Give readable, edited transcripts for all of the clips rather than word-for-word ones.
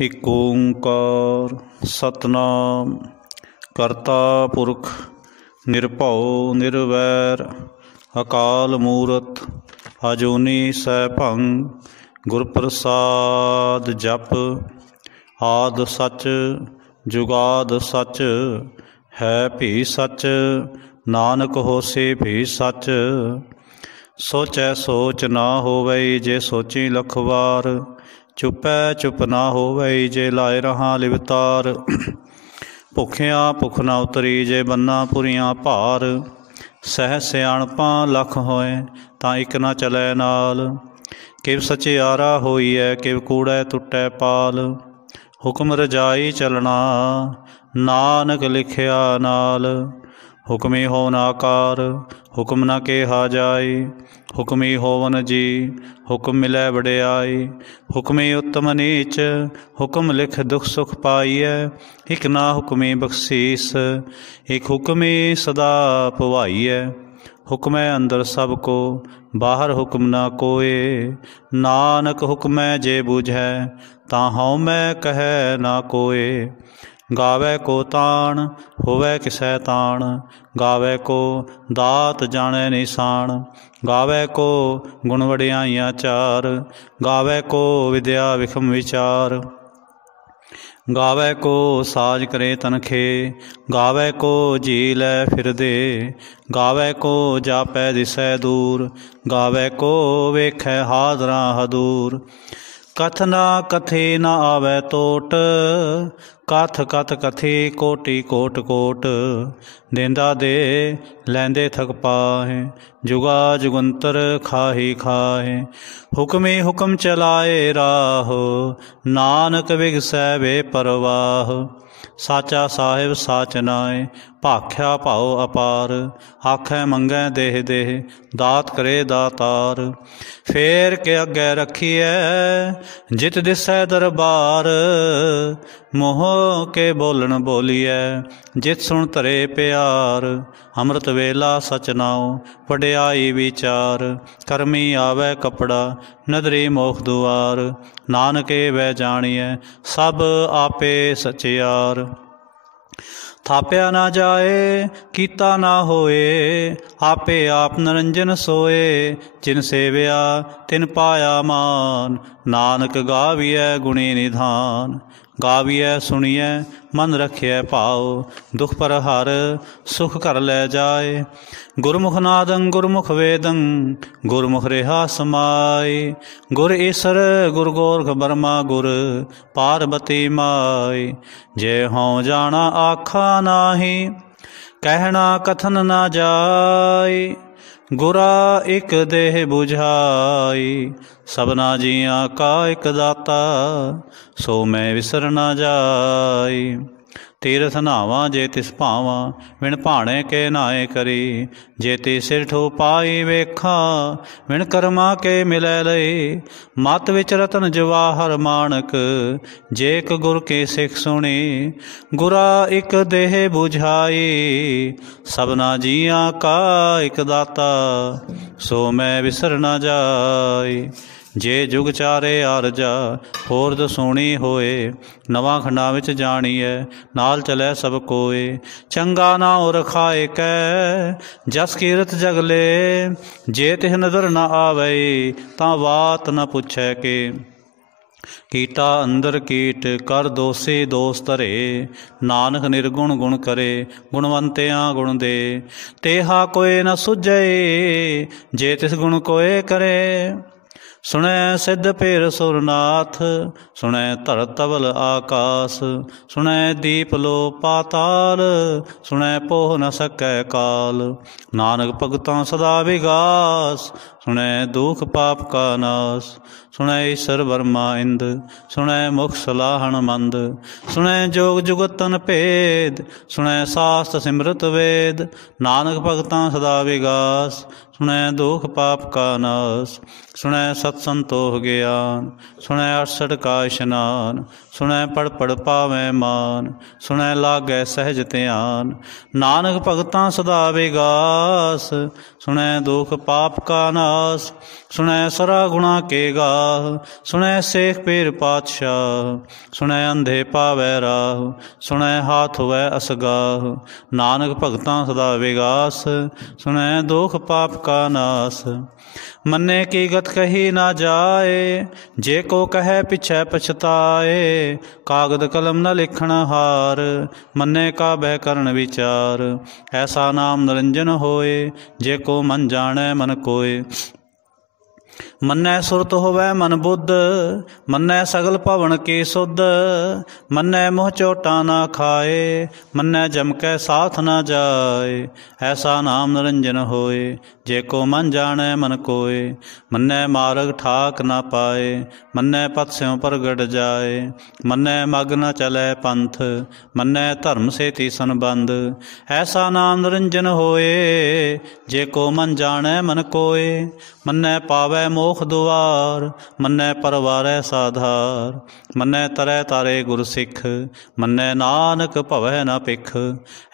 इक ओंकार सतनाम करता पुरख निरभउ निरवैर अकाल मूरत अजूनी सैभं गुर प्रसाद जप। आद सच जुगाद सच है भी सच नानक होसे भी सच। सोचै सोच ना होवै जे सोची लख वार चुपै चुप ना होवै जे लाए रहां लिवतार। भुखिया भुख ना उतरी जे बन्ना पुरियां भार सह सियाणपां लख होए तां इक ना चलै नाल। किव सचियारा होईऐ किव कूड़ै टुटै पाल हुक्म रजाई चलना नानक लिखिया नाल। हुक्मी होवन आकार हुक्म न केहा जाय हुक्मी होवन जी हुक्म मिलै वडियाई। हुक्मी उत्तम नीच हुक्म लिख दुख सुख पाईऐ इक ना हुक्मी बख्शीस इक हुक्मी सदा भवाईऐ। हुक्मै अंदर सब को बाहर हुक्म ना कोय नानक हुक्मै जे बूझै तां हउमै कहै ना कोय। गावै को ताण होवै किसै ताण गावै को दात जाणै निशान। गावै को गुण वडियाइयां चार गावै को विद्या विखम विचार। गावै को साज करे तनखे गावै को जी लै फिरदे। गावै को जापै दिसै दूर गावै को वेखै हादरां हदूर। कथ ना कथी ना आवै टोट कथ कथ कथी कोटि कोट कोट। देंदा दे लैंदे थक पाहे जुगा जुगंतर खाही खाहे। हुक्मी हुक्म चलाए राह नानक विगसै वे परवाह। साचा साहिब साच नाय भाख्या भाओ अपार आखै मंगै देह देह दात करे दातार। फेर के अग्गै रखिए जित दिसै दरबार मोह के बोलन बोलिए जित सुन धरे प्यार। अमृत वेला सच नाओ वडियाई विचार करमी आवै कपड़ा नदरी मोख दुआर। नानक वै जानिए सब आपे सचियार। थाप्या ना जाए कीता ना होए आपे आप निरंजन सोए। जिन सेविया तिन पाया मान नानक गाविए गुणी निधान। गाविए सुनिए मन रखिए भाव दुख पर हर सुख कर लै जाए। गुरमुख नादं गुरमुख वेदं गुरमुख रेहा समाय। गुर ईसर गुर गोरख बर्मा गुर पार्वती माय। जे हों जाना आखा नाहि कहना कथन ना जाय। गुरा एक देह बुझाई सबना जियां का एक दाता सो मैं विसर ना जाय। तीरथ नावां जे तिस भावां विण भाणे के नाए करी। जे ती सिर ठो पाई वेखा विण कर्मा के मिलै लई। मत विच रतन जवाहर माणक जे एक गुर के सिख सुनी। गुरा एक देह बुझाई सबना जियां का एक दाता सो मैं विसर ना जाय। जे जुग चारे आरजा होर दसूणी होए नवां खंडां विच जाणीए नाल चलै सब कोय। चंगा नाउ रखाए कै जस कीरत जग ले जे तिह नदर न आवे तां वात न पुछै के। कीटा अंदर कीट कर दोषी दोष धरे नानक निर्गुण गुण करे गुणवंतियां गुण दे। तेहा कोय न सुझे जे तिस गुण कोय करे। सुनै सिद्ध पीर सुरनाथ सुनै धरत तवल आकाश। सुनै दीप लो पाताल सुनै पोह न सकै काल। नानक भगतां सदा विगास सुनै दुख पाप का नाश। सुनै ईसर वर्मा इंद सुनै मुख सलाहन मंद। सुनै जोग जुगतन भेद सुनै शास्त्र सिमरत वेद। नानक भगतां सदा विगास सुनै दुख पाप का नाश। सुनै सत संतोष ज्ञान, सुनै 68 का इशनान। सुनै पढ़ पढ़ पावै मान, सुनै लागै सहज ध्यान। नानक भगतां सदा विगास, सुनै दुख पाप का नाश। सुनै सरा गुणा के गाह, सुनै सेख पीर पातशाह। सुनै अंधे पावै राह, सुनै हाथ होवै असगाह। नानक भगतां सदा विगास, सुनै दुख पाप का नाश। मन्ने की गत कही ना जाए, जे को कहे पिछै पछताए। कागद कलम न लिखण हार, मन्ने का बह करन विचार। ऐसा नाम निरंजन होए, जे को मन जाने मन कोय। मन्नै सुरत होवै मन बुद्ध, मन्नै सगल भवन की सुध। मन्नै मोह चोटा ना खाए, मन्नै जम कै साथ न जाए। ऐसा नाम निरंजन होए, जे को मन जाने मन कोय। मन्नै मार्ग ठाक न पाए, मन्नै पथ स्यों प्रगट जाए। मन्नै मग न चलै पंथ, मन्नै धर्म सेती संबंध। ऐसा नाम निरंजन होए, जे को मन जाने मन कोय। मन्नै पावै मोख दुआर, मन्नै परवारै साधार। मन्नै तरै तारे गुर सिख, मन्नै नानक भवै न पिख।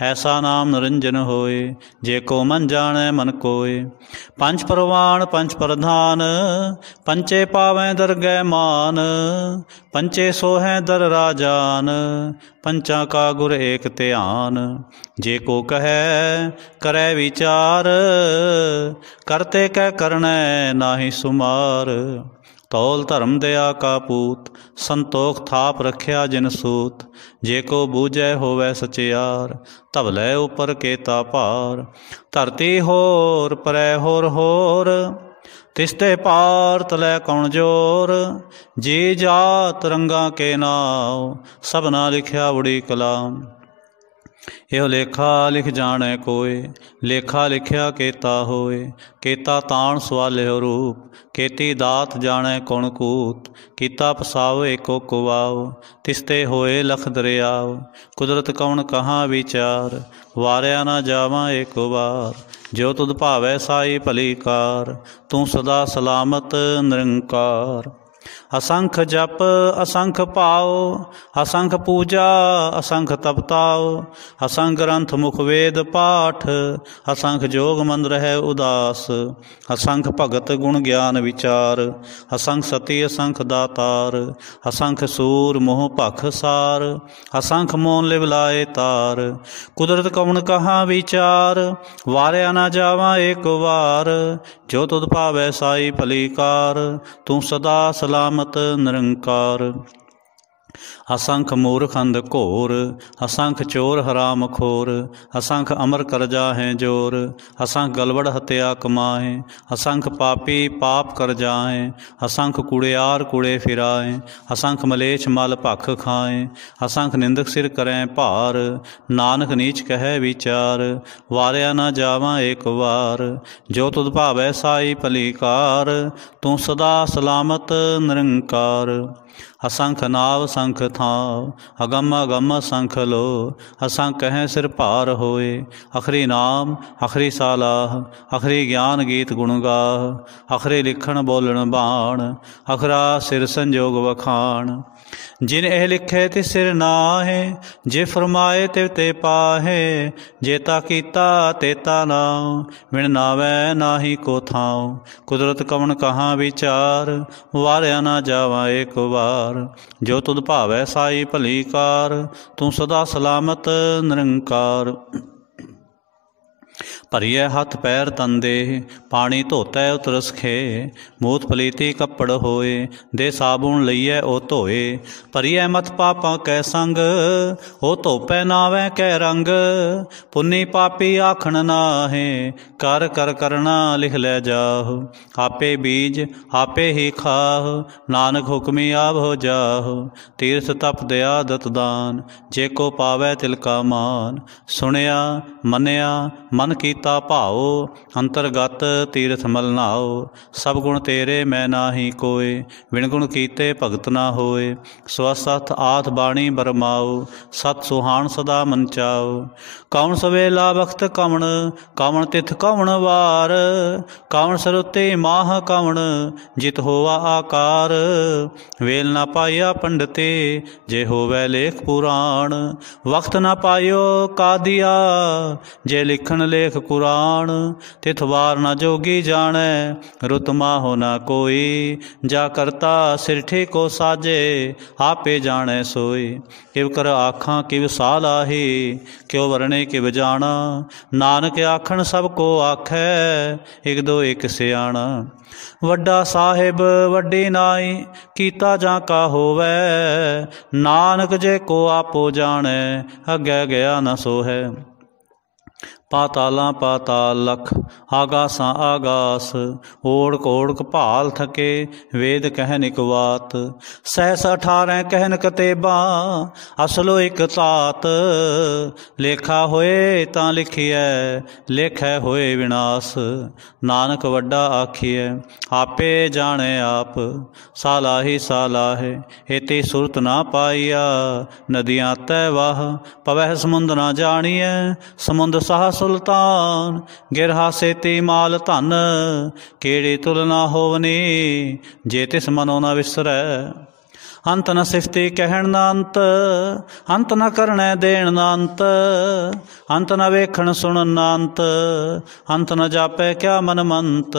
ऐसा नाम निरंजन होए, जे को मन जाने मन कोय। पंच परवान पंच प्रधान, पंचे पावै दरगह मान। पंचे सोहै दर राजान, पंचा का गुर एक ध्यान। जे को कहे करै विचार, करते कै करनै नाहि सुमार। तौल धर्म दया का पूत, संतोख थाप रखिया जिन सूत। जे को बूझै होवै सचियार, धवलै उपर केता भार। धरती होर परै होर होर, तिसते पार तलै कौन जोर। जी जात रंगा के नाव, सबना लिखिया उड़ी कलाम। एहो लेखा लिख जाने कोय, लेखा लिखिया केता होए। केता ताण सवालिहो रूप, केती दात जाने कौन कूत। कीता पसाव एको कुवाव, तिसते होए लख दरियाव। कुदरत कौन कहाँ विचार, वारिया ना जावां एक बार। जो तुध भावै साई भली कार, तू सदा सलामत निरंकार। असंख जप असंख पाओ, असंख पूजा असंख तपताओ। असंख ग्रंथ मुख वेद पाठ, असंख जोग मन रहे उदास। असंख भगत गुण ज्ञान विचार, असंख सती असंख दातार। असंख सूर मोह भख सार, असंख मोन लिवलाए तार। कुदरत कौन कहाँ विचार, वारिया ना जावां एक वार। जो तुध भावै साई भली कार, तू सदा सलामत निरंकार। असंख मूर्ख अंध घोर, असंख चोर हराम खोर। असंख अमर करजा है जोर, असंख गलबड़ हत्या कमाए। असंख पापी पाप कर जाए, असंख कुड़ियार कुड़े फिराए। असंख मलेछ मल भख खाए, असंख निंदक सिर करें भार। नानक नीच कहे विचार, वारिया ना जावां एक वार। जो तुध भावै साई भली कार, तू सदा सलामत निरंकार। असंख नाव संख थाव, अगम अगम असंख लो। असंख कहें सिर भार होए, अखरी नाम अखरी सालाह। अखरी ज्ञान गीत गुण गाह, अखरे लिखण बोलण बाण। अखरा सिर संजोग वखाण, जिन एह लिखे तिस सिर नाहे। जे फरमाए तिव ते पाहे, जेता कीता तेता नाव। विण नावै नाही को थाव, कुदरत कवन कहाँ विचार। वारिया ना जावां एक वार। जो तुध भावै साई भली कार, तू सदा सलामत निरंकार। भरिए हथ पैर तन देह, पानी धोतै उतरस खे। मूत पलीती कपड़ होए, दे साबुन लईए ओ धोए। भरिए मत पापां कै संग, ओ धोपै नावै कै रंग। पुन्नी पापी आखण नाहे, कर कर करना लिख लै जाह। आपे बीज आपे ही खाह, नानक हुक्मी आवहो जाह। तीर्थ तप दया दत दान, जे को पावै तिल का मान। सुनिया मनिया मन की कीता भाओ, अंतरगत तीर्थ मल नहाओ। सब गुण तेरे मैं नाहि कोय, बिन गुण कीते भगत ना होए। स्वसत आठ बाणी बरमाओ, सत सुहान सदा मन चाओ। कौन सवेला बख्त कवण, कवण तिथ कवण वार। कवण सरुते माह कवण, जित होवा आकार। वेल ना पाया पंडते, जे होवै लेख पुराण। वक्त ना पायो कादिया, जे लिखन लेख कुरान। तिथ वार ना जोगी जानै, रुत माहो ना कोई। जा करता सिरठे को साजे, आपे जानै सोई। किव कर आखां किव सालाही, क्यों वरणे किव जाना। नानक आखन सब को आखै, एक दो एक सियाणा। वड्डा साहिब वड्डी नाई, कीता जा का होवै। नानक जे को आपो जानै, अग्गै गया न सो है। पातालां पाताल लख, आगासां आगास। ओढ़ ओढ़ भाल थके, वेद कहन इक वात। सहस 18 कहन कतेबां, असलो इक तात। लेखा होए तां लिखिए, लेखै होए विनाश। नानक वड्डा आखिए, आपे जाने आप। सालाही सालाहे, एती सुरत ना पाईया। नदियां तै वाह, पवह समुंद ना जानिए। समुंद साह सुल्तान, गिरहा सेती माल धन। केड़ी तुलना होवनी, जे तिस मनो न विसरै। अंत न सिफती कहण न अंत, अंत न करनै देण न अंत। अंत न वेखण सुणन न अंत, अंत न जापै क्या मन मंत।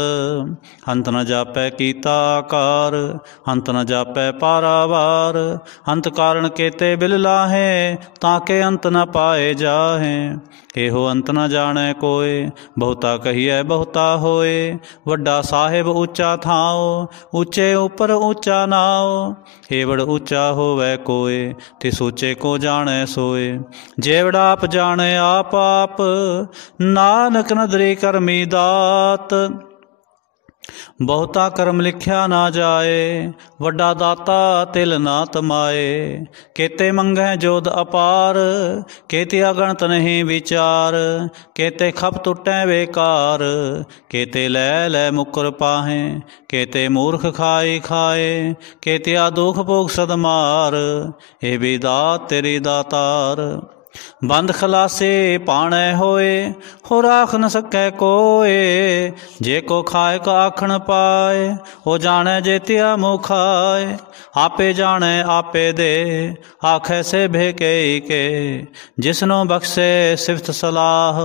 अंत न जापै कीता आकार, अंत न जापै पारावार। अंत कारण केते बिल लाहे, ताके अंत न पाए जाहे। एहो अंत न जाने कोय, बहुता कहिए बहुता होए। वड्डा साहिब ऊंचा थाओ, ऊंचे ऊपर ऊंचा नाओ। एवड़ ऊंचा होवै कोय, तिस ऊंचे को जाने सोए। जेवड़ा आप जाने आप आप, नानक नदरी करमी दात। बहुता कर्म लिखिया ना जाए, वड्डा दाता तिल ना तमाए। केते मंगै जोध अपार, केते अगणत नहीं विचार। केते खप टुटै बेकार, केते लै लै मुकर पाहें। केते मूर्ख खाई खाए, केते दुख भोग सदमार। ए भी दात तेरी दातार। बंद खलासे पाणै होए, हो राख न सकै कोय। जे को खाए का आखण पाए, ओ जाने जेतिया मुँह खाए। आपे जाने आपे दे, आखै से भेके के। जिसनो बख्शे सिफत सलाह,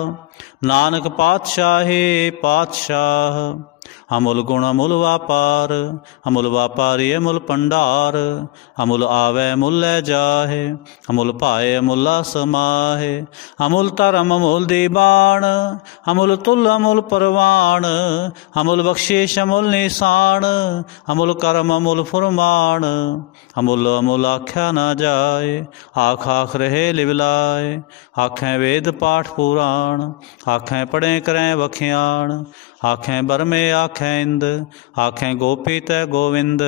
नानक पातशाही पातशाह। अमुल गुण अमुल व्यापार, अमुल व्यापारी अमुल भंडार। अमुल आवे मुल लै जाहे, अमुल पाए अमुला समाहे। अमुल धर्म अमुल दीवान, अमुल तुल अमुल परवान। अमुल बख्शीश अमुल निशान, अमुल कर्म अमुल फुरमान। अमुल अमुल आख्या ना जाए, आख आख रहे लिवलाए। आखें वेद पाठ पुराण, आखें पढ़े करें वखियाण। आखें बरमे आखें इंद, आखें गोपी तै गोविंद।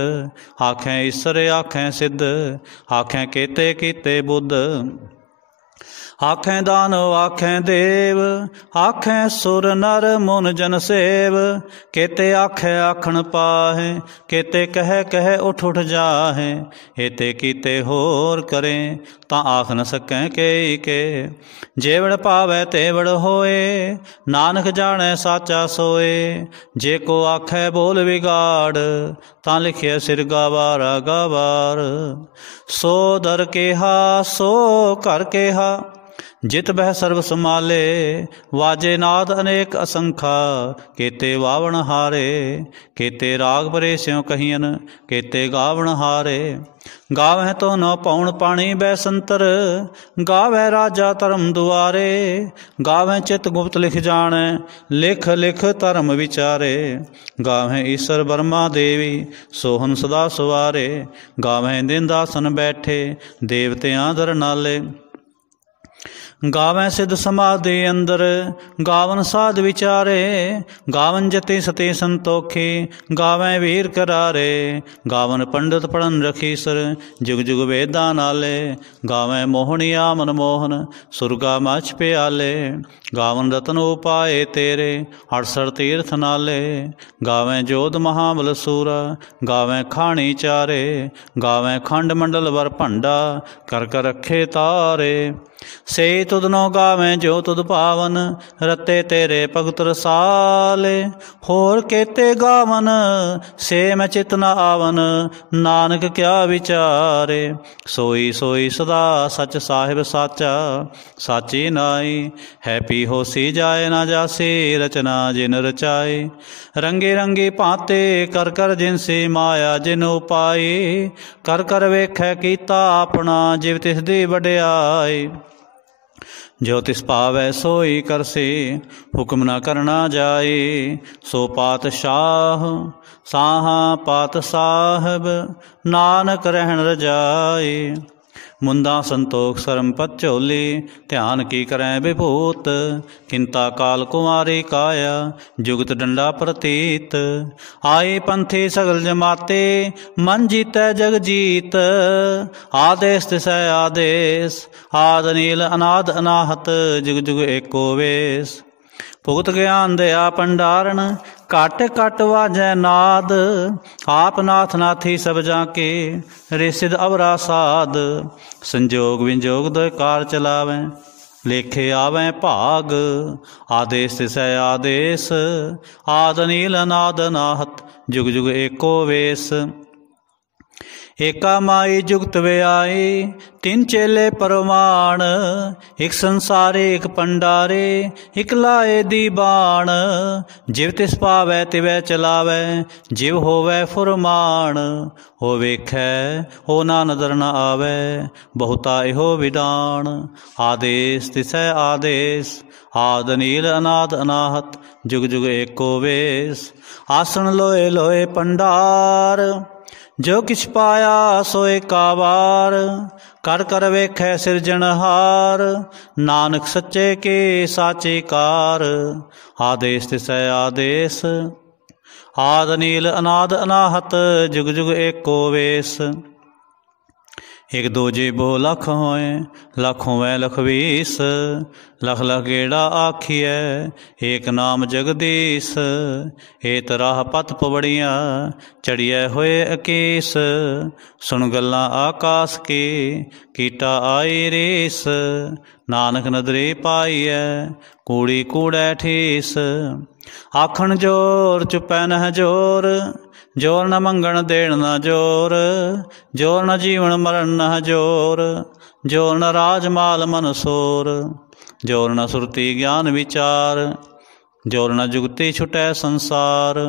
आखें ईसर आखें सिद्ध, आखें केते कीते बुद्ध। आखें दानव आखें देव, आखें सुर नर मुन जन सेव। केते आखे आखण पाहे, केते कहे कहे उठ उठ जाहे। एते कीते होर करें, तां आख न सकें केई के। जेवड़ पावै तेवड़ होए, नानक जाने साचा सोए। जे को आखे बोल बिगाड़, तां लिखिए सिर गावारा गावार। सो दर केहा सो घर केहा, जित बह सर्व समाले। वाजे नाद अनेक असंखा, केते वावण हारे। केते राग परे स्यों कहियन, केते गावण हारे। गावह तो न पौण पाणी बैसंतर, गावह राजा धर्म दुआरे। गावह चित गुप्त लिख जाने, लिख लिख धर्म विचारे। गावह ईश्वर ब्रह्मा देवी, सोहन सदा सवारे। गावह दिन दासन बैठे, देवतियां दर नाले। ਗਾਵੈ ਸਿਧ ਸਮਾਧੀ ਅੰਦਰ, ਗਾਵਨ ਸਾਧ ਵਿਚਾਰੇ। ਗਾਵਨ ਜਤੇ ਸਤੇ ਸੰਤੋਖੇ, ਗਾਵੈ ਵੀਰ करारे। ਗਾਵਨ ਪੰਡਤ ਪੜਨ ਰਖੀਸਰ, ਜੁਗ ਜੁਗ ਵੇਦਾਂ ਨਾਲੇ। ਗਾਵੈ ਮੋਹਣੀਆ ਮਨ ਮੋਹਨ, ਸੁਰਗਾ ਮਛ ਪਿਆਲੇ। ਗਾਵਨ ਰਤਨ ਉਪਾਏ ਤੇਰੇ, 68 ਤੀਰਥ ਨਾਲੇ। ਗਾਵੈ ਜੋਧ ਮਹਾਬਲ ਸੂਰਾ, ਗਾਵੈ ਖਾਣੀ ਚਾਰੇ। ਗਾਵੈ ਖੰਡ ਮੰਡਲ ਵਰ ਭੰਡਾ, ਕਰ ਕਰ ਰਖੇ ਤਾਰੇ। ਸੇ ਤੁਧ ਨੋ ਗਾਵੈ ਜੋ ਤੁਧ ਪਾਵਨ, ਰਤੇ ਤੇਰੇ ਭਗਤ ਰਸਾਲੇ। ਹੋਰ केते गावन, से मैं चित न आवन। नानक क्या विचारे, सोई सोई सदा सच साहिब साचा। साची नाई है पी होसी जाए ना जासी, रचना जिन रचाई। रंगे रंगे भांते कर कर जिनसी माया जिन उपाई। कर कर वेखै कीता अपना, जिव तिस दी वड्याई। जो तिस पावै सोई करसे, हुक्म न करना जाए। सो पातशाह साहा पात साहब, नानक रहन रजाए। मुंदा संतोख सरमपत झोली, ध्यान की करें विभूत। किंता काल कुमारी काया, जुगत डंडा प्रतीत। आए पंथी सगल जमाते, मन जीतै जग जीत। आदेश तिसै आदेश, आद नील अनाद अनाहत। जुग जुग एको वेश। भुगत ज्ञान दया भंडारण, घट घट वाजै नाद। आप नाथ नाथी सब जाके, रिसिद अवरा साध। संजोग विंजोग दो कार चलावै, लेखे आवै भाग। आदेश तिसै आदेश, आद नील अनाद अनाहत। जुग जुग एको वेश। एका माई जुगत व्याई, तीन चेले परवान। एक संसारे एक पंडारे, एक लाए दीबान। जिव तिस पावै तिवै चलावै, जिव होवै फुरमान। हो वेखै हो ना नदर न आवै, बहुता इहो विडान। आदेश तिसै आदेश, आद नील अनाद अनाहत। जुग जुग एको वेश। आसन लोए लोए पंडार, जो किछ पाया सोए कावार। कर कर वेखै सिरजनहार, नानक सच्चे के साचे कार। आदेश तिसै आदेश, आद नील अनाद अनाहत। जुग जुग एको वेश। एक दो जेबो लख होए, लख होवै लख बीस। लख लख गेड़ा आखिए, एक नाम जगदीश। एत राह पत पवड़िया, चढ़िए होए अकीस। सुन गल्लां आकाश की, कीटा आई रेस। नानक नदरी पाईए, कूड़ी कूड़ै ठीस। आखण जोर चुपै नह जोर, जोर न मंगण देण न जोर। जोर न जीवन मरण न जोर, जोर न राजमाल मन सोर। जोर न सुरती ज्ञान विचार, जोर न जुगती छुटै संसार।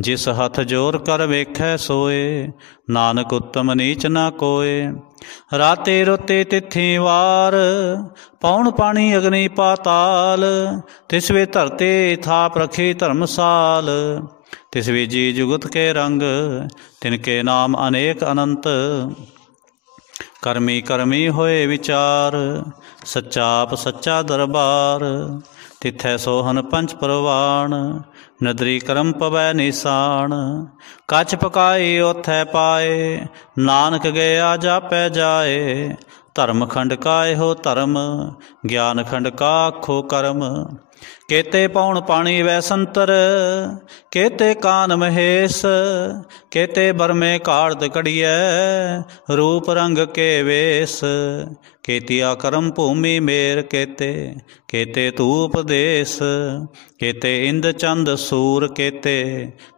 जिस हथ जोर कर वेखै सोए, नानक उत्तम नीच न कोय। राते रोते तिथि वार, पौन पानी अग्नि पाताल। तिस वे धरते थाप रखी धर्मसाल। तिस विजी जुगत के रंग, तिनके नाम अनेक अनंत। करमी करमी होए विचार, सच्चा आप सच्चा दरबार। तिथै सोहन पंच परवान, नदरी करम पवै निशान। कछ पकाई ओथै पाए, नानक गया जापै जाए। धर्म खंड का एहो धर्म, ज्ञान खंड का आखो कर्म। केते पौन पानी वै संतर, केते कान महेश। केते बरमे काड़त कड़ियै, रूप रंग के वेश। केतिया करम भूमि मेर केते, केते धूप देश। केते इंद चंद सूर केते,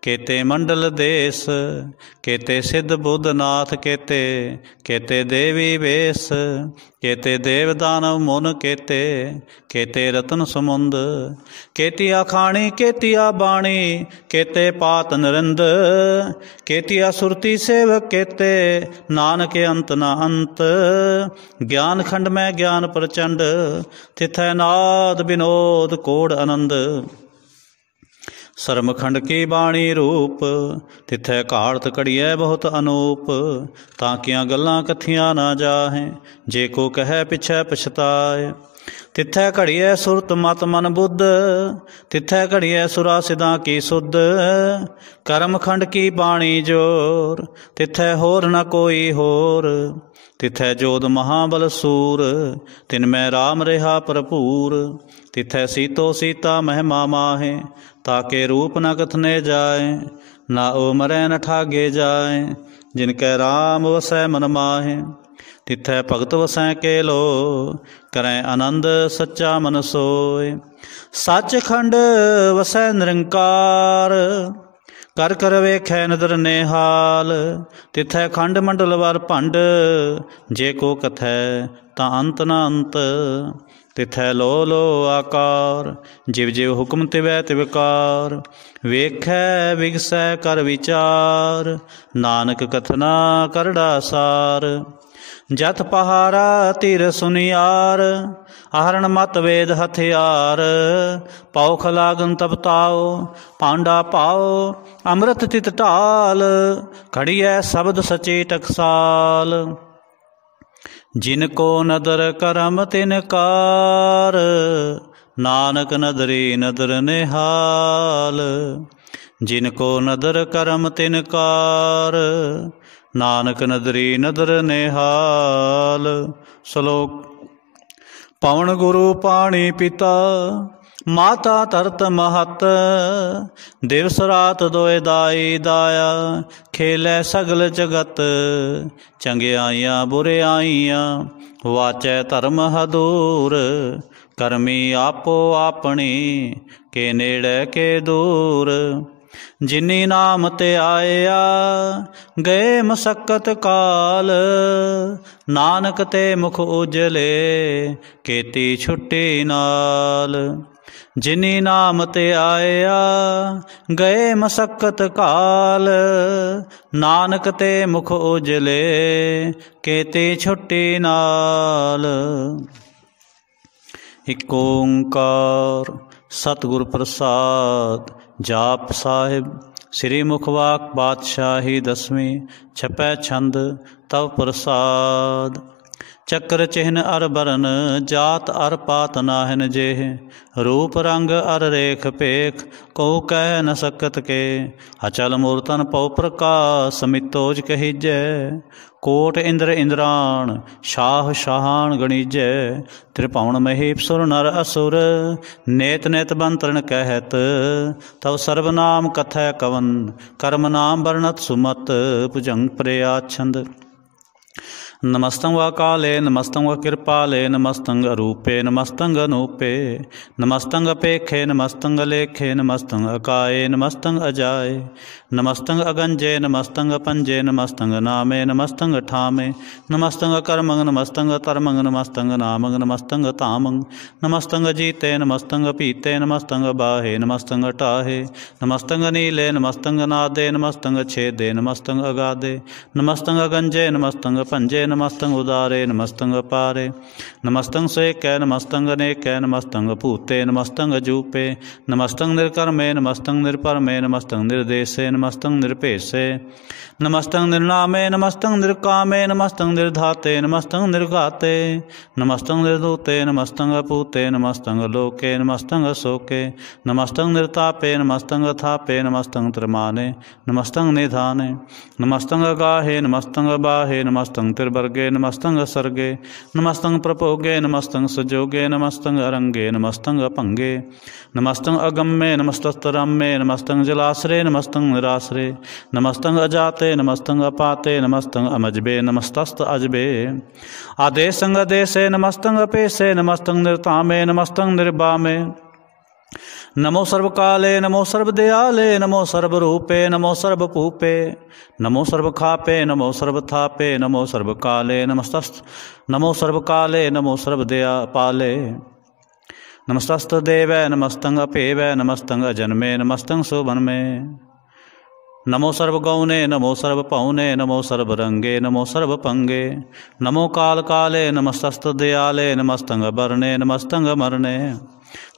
केते मंडल देश। केते सिद्ध बुद्ध नाथ केते, केते देवी वेश। केते देव दानव मुन केते, केते रतन समुंद। केतिया खाणी केतिया बाणी, केते पात नरिंद। केतिया सुरती सेवक केते, नानक अंत न अंत। ज्ञान खंड में ज्ञान प्रचंड, तिथै नाद विनोद कोड आनंद। सरमखंड की बाणी रूप, तिथै घाड़त कड़ियै बहुत अनूप। ताकियां गल्लां कथियां ना जाहें, जे को कहे पिछै पछताए। तिथै घड़िए सुरत मत मन बुद्ध, तिथै घड़िए सुरा सिदा की सुध। कर्मखंड की बाणी जोर, तिथै होर न कोई होर। तिथै जोध महाबल सूर, तिनमै राम रहा भरपूर। तिथै सीतो सीता महिमा माहे, ताके रूप न कथने जाए। ना ओ मरै न ठागे जाए, जिनकै राम वसै मन माहे। तिथै भगत वसै के लो, करें आनंद सच्चा मन सोय। सचखंड वसै निरंकार, कर कर वेखै नदर नेहाल। तिथै खंड मंडल वर भंड, जे को कथै तां अंत न अंत। तिथै लो लो आकार, जिव जिव हुक्म तिवै तिवकार। वेखै विगसै कर विचार, नानक कथना करड़ा सार। जथ पहारा तीर सुनियार, आहरण मत वेद हथियार। पाओ खलागन तपताओ, पांडा पाओ अमृत तित ढाल। खड़िए शब्द सचे टकसाल, जिनको नदर करम तिनकार। नानक नदरी नदर निहाल, जिनको नदर करम तिनकार। नानक नदरी नदर निहाल। श्लोक। पवन गुरु पाणी पिता, माता तरत महत। दिवस रात दोए दाई दाया, खेलै सगल जगत। चंगियाइयां बुरियाइयां, वाचै धर्म हदूर। करमी आपो आपनी, के नेड़े के दूर। जिनी नाम ते आया, गए मसक्कत काल। नानक ते मुख उजले, केती छुट्टी नाल। जिनी नाम ते आया, गए मसक्कत काल। नानक ते मुख उजले, केती छुट्टी नाल। इक ओंकार सतगुर प्रसाद। जाप साहिब। श्री मुखवाक बादशाही दसवीं, छपै छंद तव प्रसाद। चक्र चिन्ह अर बरन, जात अर पात नाहिन जेह। रूप रंग अर रेख पेख, कहु कह न सकत के। अचल मूर्तन पौ प्रकाश, मितोज कहीजै। कोट इंद्र इंद्राण, शाह शाहान गणीजै। त्रिभुवन महीप सुर नर असुर, नेत नेत बंतरण कहत। तव सर्वनाम कथै कवन, कर्म नाम वर्णत सुमत। भुजंग प्रयाछंद। नमस्तं वाकाले नमस्तं वकृपाले, नमस्तं अरूपे नमस्तं अनूपे। नमस्तं अपेखे नमस्तं अलेखे, नमस्तं अकाये नमस्तं अजाय। नमस्तं अगंजे नमस्तं अपंजे, नमस्तं नामे नमस्तं ठामे। नमस्तं कर्मंग नमस्तं तरमंग, नमस्तं नामंग नमस्तं तामंग। नमस्तं जीते नमस्तं पीते, नमस्तं बाहे नमस्तं टाहे। नमस्तं नीले नमस्तं नादे, नमस्तं छेदे नमस्तं अगाधे। नमस्तं अगंजे नमस्तं पंजे, नमस्तं उदारे नमस्तं पारे। नमस्तं स्वेकै नमस्तं अनेकै, नमस्तं भूते नमस्तं जूपे। नमस्तं निर्कर्मे नमस्तं निर्परमे, नमस्तं निर्देशे नमस्तं निर्पेशे। नमस्तं निर्नामे नमस्तं निर्कामे, नमस्तं निर्धाते नमस्तं निर्घाते। नमस्तं निर्धूते नमस्तं अपूते, नमस्तं लोके नमस्तं शोके। नमस्तं निर्तापे नमस्तं थापे, नमस्तं त्रिमाने नमस्तं निधाने। नमस्तं अगाहे नमस्तं अबाहे, नमस्तं त्रिवर्गे नमस्तं सर्गे। नमस्तं प्रपोगे नमस्तं सुजोगे, नमस्तं अरंगे नमस्तं अपंगे। नमस्तं अगम्ये नमस्तस्तरम्ये, नमस्तं जलाश्रे नमस्तं निराश्रे। नमस्तं अजाते नमस्तं अपाते, नमस्तं अमजबे नमस्तस्त अजबे। आदेशं अदेशे नमस्तं अपेशे, नमस्तं निर्तामे नमस्तं निर्बामे। नमो सर्वकाले नमो सर्वदयाले, नमो सर्वरूपे नमो सर्वपूपे। नमो सर्वखापे नमो सर्वथापे, नमो सर्वकाले नमस्तस्त। नमो सर्वकाले नमो सर्वदयापाले। नमस्तस्त देवै नमस्तं अपेवै, नमस्तं अजन्मे नमस्तं शोभन्मे। नमो सर्वगौने नमो सर्वपौने, नमो सर्वरंगे नमो सर्वपंगे। नमो काल काले नमस्तस्त दयाले, नमस्तं अबरणे नमस्तं अमरणे।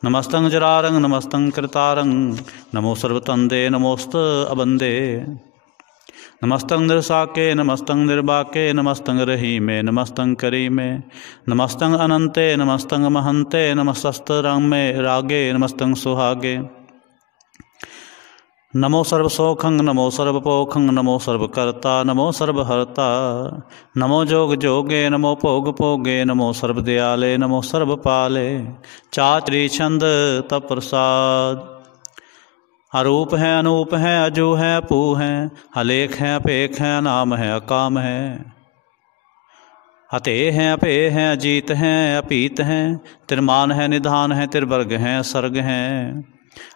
नमस्तं जरारंग नमस्तं कृतारंग, नमो सर्वतंदे नमोस्त अबंदे। नमस्तं निरसाके नमस्तं निर्वाके नमस्तं रहीमे नमस्तं करीमे नमस्तं अनंते नमस्तं महंते नमस्तरंगे रागे नमस्तं सुहागे। नमो सर्वसौखं नमो सर्वपोखं नमो सर्वकर्ता नमो सर्वहर्ता नमो जोग जोगे नमो भोग भोगे नमो सर्वदयाले नमो सर्वपाले। चाचरी छंद तप प्रसाद। अरूप है अनूप है अजू है अपू है अलेख है अपेख है अनाम है अकाम है। अते हैं अपे हैं अजीत हैं अपीत हैं तिरमान है निधान है तिरवर्ग हैं सर्ग हैं।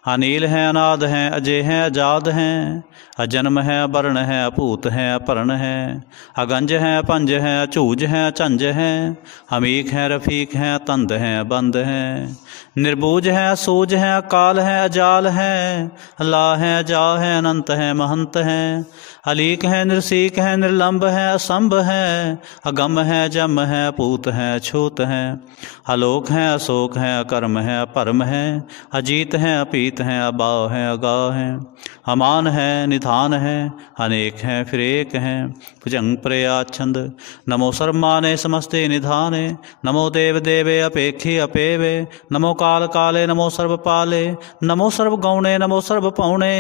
अनील हैं अनाद हैं अजय हैं अजाद हैं अजन्म है अवर्ण है अपूत हैं अपर्ण है। अगंज हैं पंज हैं अचूज हैं अचंज हैं अमीक हैं रफीक हैं तंद हैं बंद हैं। निर्बूज हैं असूज हैं अकाल हैं अजाल हैं अल्लाह हैं अजा हैं अनंत हैं महंत हैं। अलीक हैं निर्सीक हैं निर्लंब हैं असंभ हैं अगम हैं जम हैं अपूत हैं अछूत हैं। अलोक हैं अशोक हैं अकर्म हैं अपरम हैं अजीत हैं अपीत हैं अबाव हैं अगाव हैं। अमान है निधान है अनेक हैं फिर एक हैं भुजंग प्रयाच्छंद। नमो सर्वमाने समस्ते निधाने नमो देव देवे अपेक्षी अपेवे नमो काल काले नमो सर्वपाले नमो सर्वगौणे नमो सर्वपौणे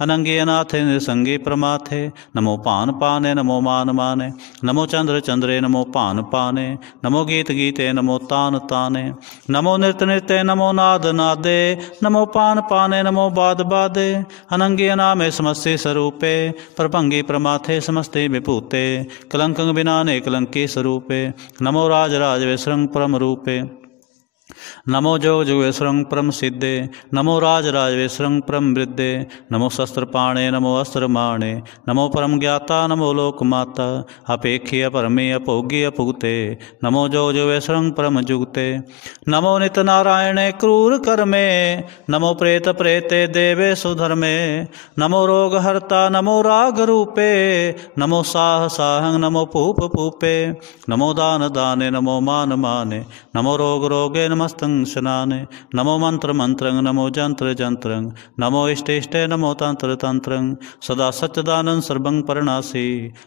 अनंगे अनाथे निसंगे प्रमाथे। नमो पान पाने नमो मान माने नमो चंद्र चंद्रे नमो पान पाने नमो गीत गीते नमो तान ताने। नमो नृत्य नृत्य नमो नाद नादे नमो पान पाने नमो बाद बादे। अनंगे अनामे समस्ते स्वरूपे प्रभंगी प्रमाथे समस्ते विभूते कलंक बिनाने कलंकी स्वरूपे। नमो राज राज विसृंग परम रूपे नमो जोग जोग विसृंग परम सिद्धे नमो राज राज विसृंग परम वृद्धे। नमो शस्त्र पाणे नमो अस्त्र माणे नमो परम ज्ञाता नमो लोक माता अपेक्षी अपरमे अपोगी अपुगते। नमो जोग जोग विसृंग परम जुगते। नमो नित नारायणे क्रूर कर्मे नमो प्रेत प्रेते देवे सुधर्मे। नमो रोग हर्ता नमो राग रूपे नमो साह साहंग नमो पूप पूपे। नमो दान दाने नमो मान माने नमो रोग रोगे नमस्तं शनाने। नमो मंत्र मंत्रं नमो जंत्र जंत्रं नमो इष्ट इष्टे नमो तंत्र तंत्रं। सदा सच्चिदानंद सर्वं परनासी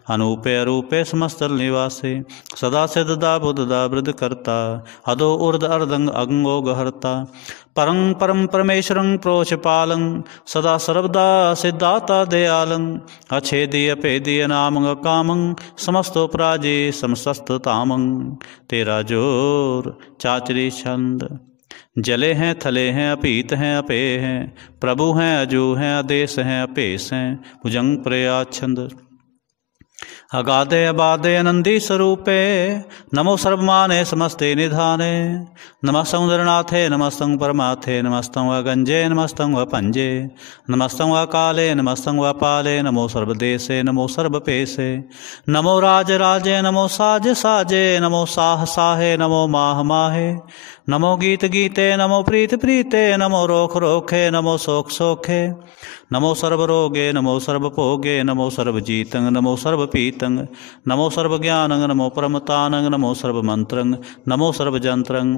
अनूपे अरूपे समस्त निवासी। सदा सिद्धदा बुद्धदा वृद्ध करता अदो ऊर्ध अर्धंग अंगोग हरता। परं परम परमेश्वरं प्रोषपालं सदा सर्वदा सिद्धाता दयालं। अछेदी अपेदी अनामं अकामं समस्तोपराजे समस्ततामं। तेरा जोर चाचरी छंद। जले हैं थले हैं अपीत हैं अपे हैं प्रभु हैं अजू हैं आदेश हैं अपेश हैं भुजंग प्रयाच्छंद। अगाधे अबाधे आनंदी स्वरूपे नमो सर्वमाने समस्ते निधाने। नमस्तं दरनाथे नमस्तं परमाथे नमस्तं व गंजे नमस्तं व पंजे नमस्तं व काले नमस्तं व पाले नमो सर्वदेशे नमो सर्वपेशे। नमो राज राजे नमो साज साजे नमो साह साहे नमो माह माहे। नमो गीत गीते नमो प्रीत प्रीते नमो रोख रोखे नमो सोख सोखे। नमो सर्वरोगे नमो सर्वभोगे नमो सर्वजीतं नमो सर्वपीतं नमो सर्वज्ञानं नमो परमतानं नमो सर्वमन्त्रं नमो सर्वजंत्रं।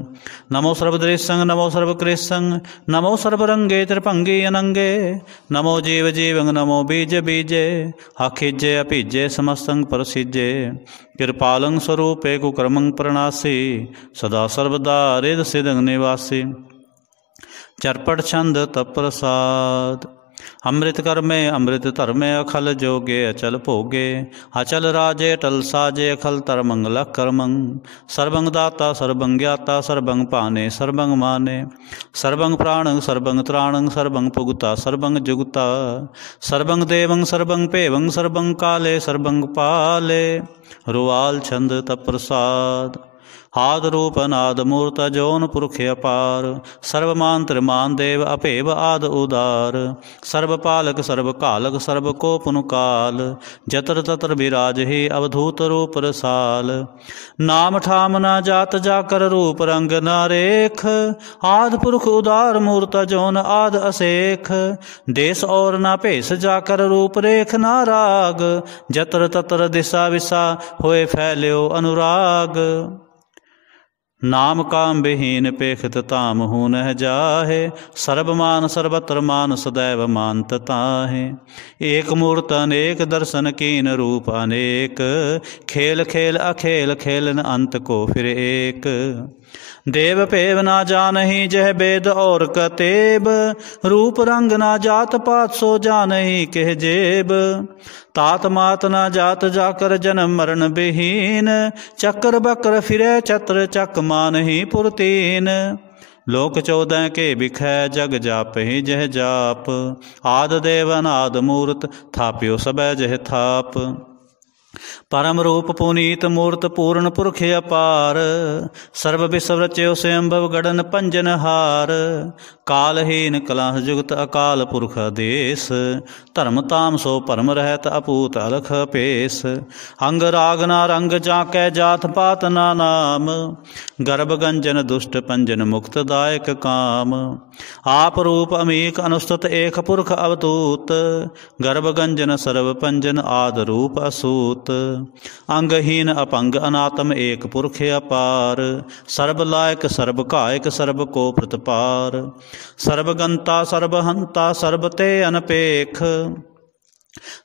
नमो सर्वदृश्यं नमो सर्वकृष्यं नमो सर्वरंगे त्रिभंगी अनंगे। नमो जीव जीवं नमो बीज बीजे अखिजे अभिजे समस्तं परसिजे। कृपालं स्वरूपे कुकर्मं प्रणासी सदा सर्वदा रिद सिदं निवासी। चरपट छंद तप प्रसाद। अमृत कर्मे अमृत धर्मे अखल जोगे अचल भोगे अचल राजे अटल साजे अखल तरमंगल कर्मं। सर्वंग दाता सर्वंग ज्ञाता सर्वंग पाने सर्वंग माने। सर्वंग प्राणं सर्वंग त्राणं सर्वंग पुगता सर्वंग जुगता। सर्वंग देवं सर्वंग पेवं सर्वंग काले सर्वंग पाले। रुआल छंद तप प्रसाद। आद रूप अनाद मूर्त जौन पुरख अपार सर्वमांत्र मान देव अपेव आद उदार। सर्वपालक सर्वकालक सर्वकोपन काल जतर ततर विराज ही अवधूत रूप रसाल। नाम ठाम न जात जाकर रूप रंग न रेख आद पुरख उदार मूर्त जौन आद असेख। देश और न भेष जाकर रूप रेख न राग जतर ततर दिशा विशा होए फैल्यो अनुराग। नाम काम विहीन पेखत ताम हूँ नह जाहे। सर्वमान सर्वत्र मान सदैव मानत ताहे। एक मूर्त अनेक दर्शन कीन रूप अनेक। खेल खेल अखेल खेलन अंत को फिर एक। देव पेव ना जानही जह वेद और कतेब। रूप रंग ना जात पात सो जानही कह जेब। तात मात ना जात जाकर जन्म मरण विहीन। चक्र बक्र फिरे चत्र चक मानही पुरतीन। लोक 14 के बिखै जग जाप ही जह जाप। आद देव अनाद मूर्त थाप्यो सबै जह थाप। परम रूप पुनीत मूर्त पूर्ण पुरख अपार। सर्व विश्व रच्यो स्वयंभव गणन पंजन हार। कालहीन कलह जुगत अकाल पुरख आदेश। धर्म ताम सो परम रहत अपूत अलख पेश। अंग राग ना रंग जाकै जात पात ना नाम। गर्भ गंजन दुष्ट पंजन मुक्त दायक काम। आप रूप अमीक अनुस्तुत एक पुरख अवतूत। गर्भ गंजन सर्व पंजन आद रूप असूत। अंगहीन अपंग अनात्म एक पुरख अपार। सर्व लायक सर्व कायक सर्व को प्रतपार। सर्वगंता सर्वहंता सर्व ते अनपेख।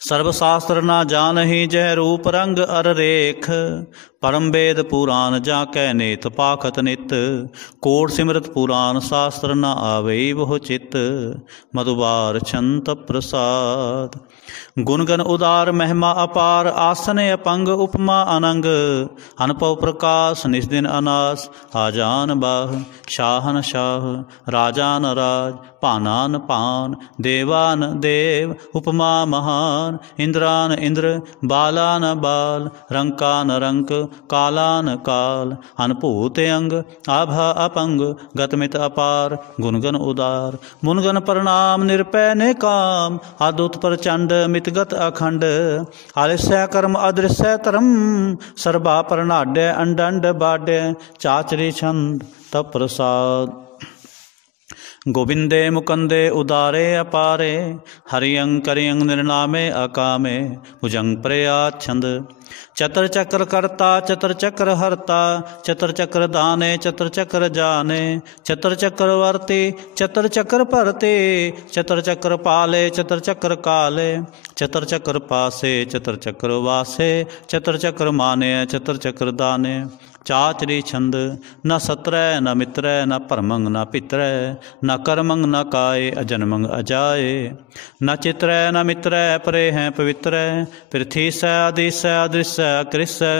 सर्व शास्त्र ना जानही जय रूप रंग अर रेख। परम वेद पुराण जाकै नेत पाखत नित। कोट सिमरत पुराण शास्त्र न आवे बहु चित। मधुबार छंत प्रसाद। गुणगन उदार महिमा अपार। आसन अपंग उपमा अनंग। अनपव प्रकाश निस्दिन अनास। आजान बाह शाहन शाह। राजान राज पानान पान। देवान देव उपमा महान। इंद्रान इंद्र बालान बाल। रंकान रंक कालान काल। अनपूत अंग आभा अपंग। गतमित अपार गुणगन उदार। मुनगन प्रणाम निरपै ने काम। अद्भुत प्रचंड मितगत अखंड। आलस्य कर्म अदृश्य धर्म। सर्वा प्रणाड्य अंड बाड्य। चाचरी छंद तप प्रसाद। गोविंदे मुकंदे उदारे अपारे। हरियं करियं निर्नामे अकामे। भुजंग प्रयाच्छंद। चतर चक्र कर्ता चतर चक्र हरता। चतर चक्र दाने चतर चक्र जाने। चतर चक्र वर्ते चतर चक्र परते। चतर चक्र पाले चतर चक्र काले। चतर चक्र पासे चतर चक्र वासे। चतर चक्र माने चतर चक्र दाने। चाचरी छंद। न सत्रय न मित्रय न परमंग न पित्रय। न कर्मंग न काय अजन्मंग अजाए। न चित्रय न मित्रय परे हैं पवित्र। पृथ्वी स आदिश अदृश्य कृष्य।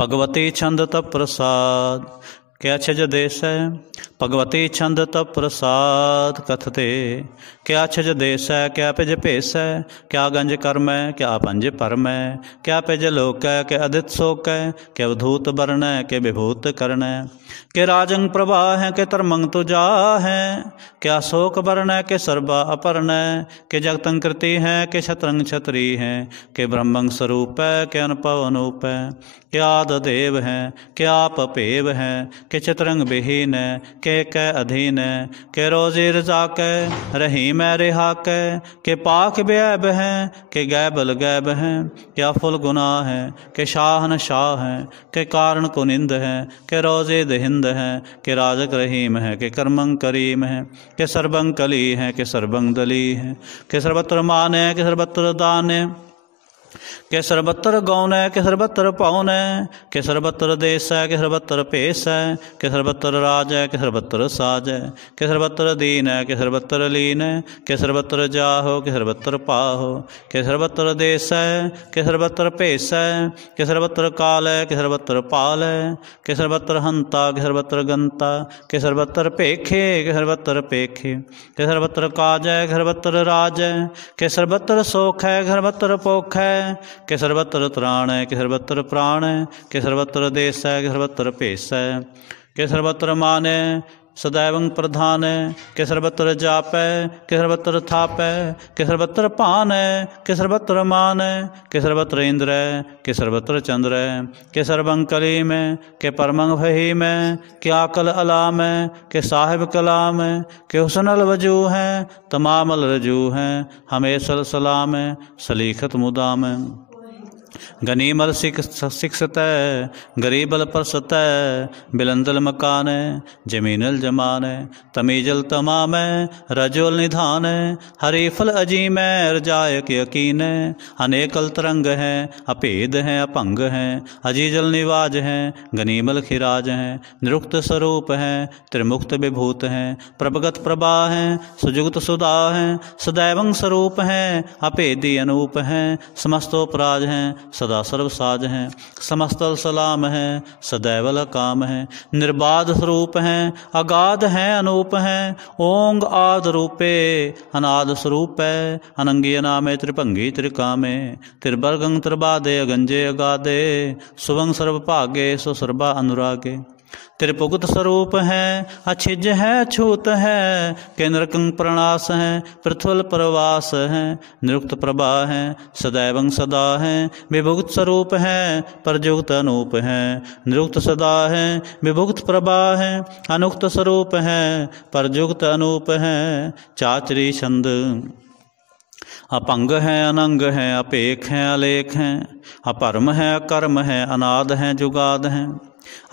भगवती छंद तप प्रसाद। क्या छज देश है भगवती छंद तप प्रसाद कथते। क्या छज देश है क्या पिज भेस है। क्या गंज कर्म है क्या पंज परम है। क्या पिज लोक है क्या अदित शोक है। क्या अवधूत वर्ण है क्या विभूत कर्ण है। के राजंग प्रभा है के तरमंग तुजा है। क्या शोक वर्ण है के सर्वा अपर्ण है। के जगतंग कृति है के छत्रंग छत्री है। के ब्रह्मंग स्वरूप है के अनपव अनूप है। क्या आद देव है के आप अपेव है। के चतरंग विहीन है के अधीन है। के रोजी रजा के रही मैं रिहा के पाक बैब है। के गैबल गैब है क्या फुल गुनाह है। के शाहन शाह है के कारण कुनिंद है। के रोजे दहिंद है के राजक रहीम है। के कर्मंग करीम है के सर्वंग कली है। के सर्वंग दली है के सर्वत्र मान है के सर्वत्र दान है। के सर्वत्र गौन है के सर्वत्र पौन है। के सर्वत्र देश है के सर्वत्र पेश है। के सर्वत्र राज है के सर्वत्र साज है। के सर्वत्र दीन है के सर्वत्र लीन है। के सर्वत्र जाहो के सर्वत्र पाहो। के सर्वत्र देश है के सर्वत्र पेश है। के सर्वत्र काल है के सर्वत्र पाल है। के सर्वत्र हंता के सर्वत्र गंता। के सर्वत्र पेखे के सर्वत्र पेखे। के सर्वत्र काज है के सर्वत्र राज है। के सर्वत्र सोख है के सर्वत्र पोख है। के सर्वत्र त्राण है के सर्वत्र प्राण है। के सर्वत्र देश है के सर्वत्र पेश है। के सर्वत्र मान है सदैवं प्रधान है। के सर्वत्र जाप है के सर्वत्र थाप है। के सर्वत्र पान है के सर्वत्र मान है। के सर्वत्र इंद्र है के सर्वत्र चंद्र है। के सर्वं कलीम है के परमंग फहीम है। के आकल अलाम है के साहिब कलाम है। के हुसनल वजू है तमामल रजू है। हमेशल सलाम है सलीखत मुदाम है। गनीमल सिक्सतै गरीबल परसतै बिलंदल मकान जमीनल जमान तमीजल तमाम रजोल निधान हरीफल अजीम रजायक यकीन अनेकल तरंग है अभेद है अपंग है अजीजल निवाज है गनीमल खिराज है निरुक्त स्वरूप है त्रिमुक्त विभूत है प्रभगत प्रभा है सुजुगत सुधा है सदैवं स्वरूप है अभेदी अनूप है समस्तोपराज है सदा सर्वसाज हैं समस्तल सलाम है सदैवल काम है निर्बाध स्वरूप हैं अगाध हैं अनूप हैं ओंग आद रूपे अनाद स्वरूप है अनंगी अनामे त्रिभंगी त्रिकामे त्रिवर्गं त्रिबादे अगंजे अगाधे सुवंग सर्व भागे सो सर्वा अनुरागे त्रिपुगत स्वरूप है अछिज है अछूत है केंद्रकं प्रणास है पृथ्वल प्रवास है निरुक्त प्रभा है सदैवं सदा है विभुक्त स्वरूप है परजुक्त अनूप है निरुक्त सदा है विभुक्त प्रभा है अनुक्त स्वरूप है परजुक्त अनूप है चाचरी छंद अपंग है अनंग है अपेख है अलेख है अपरम है अकर्म है अनाद है जुगाद है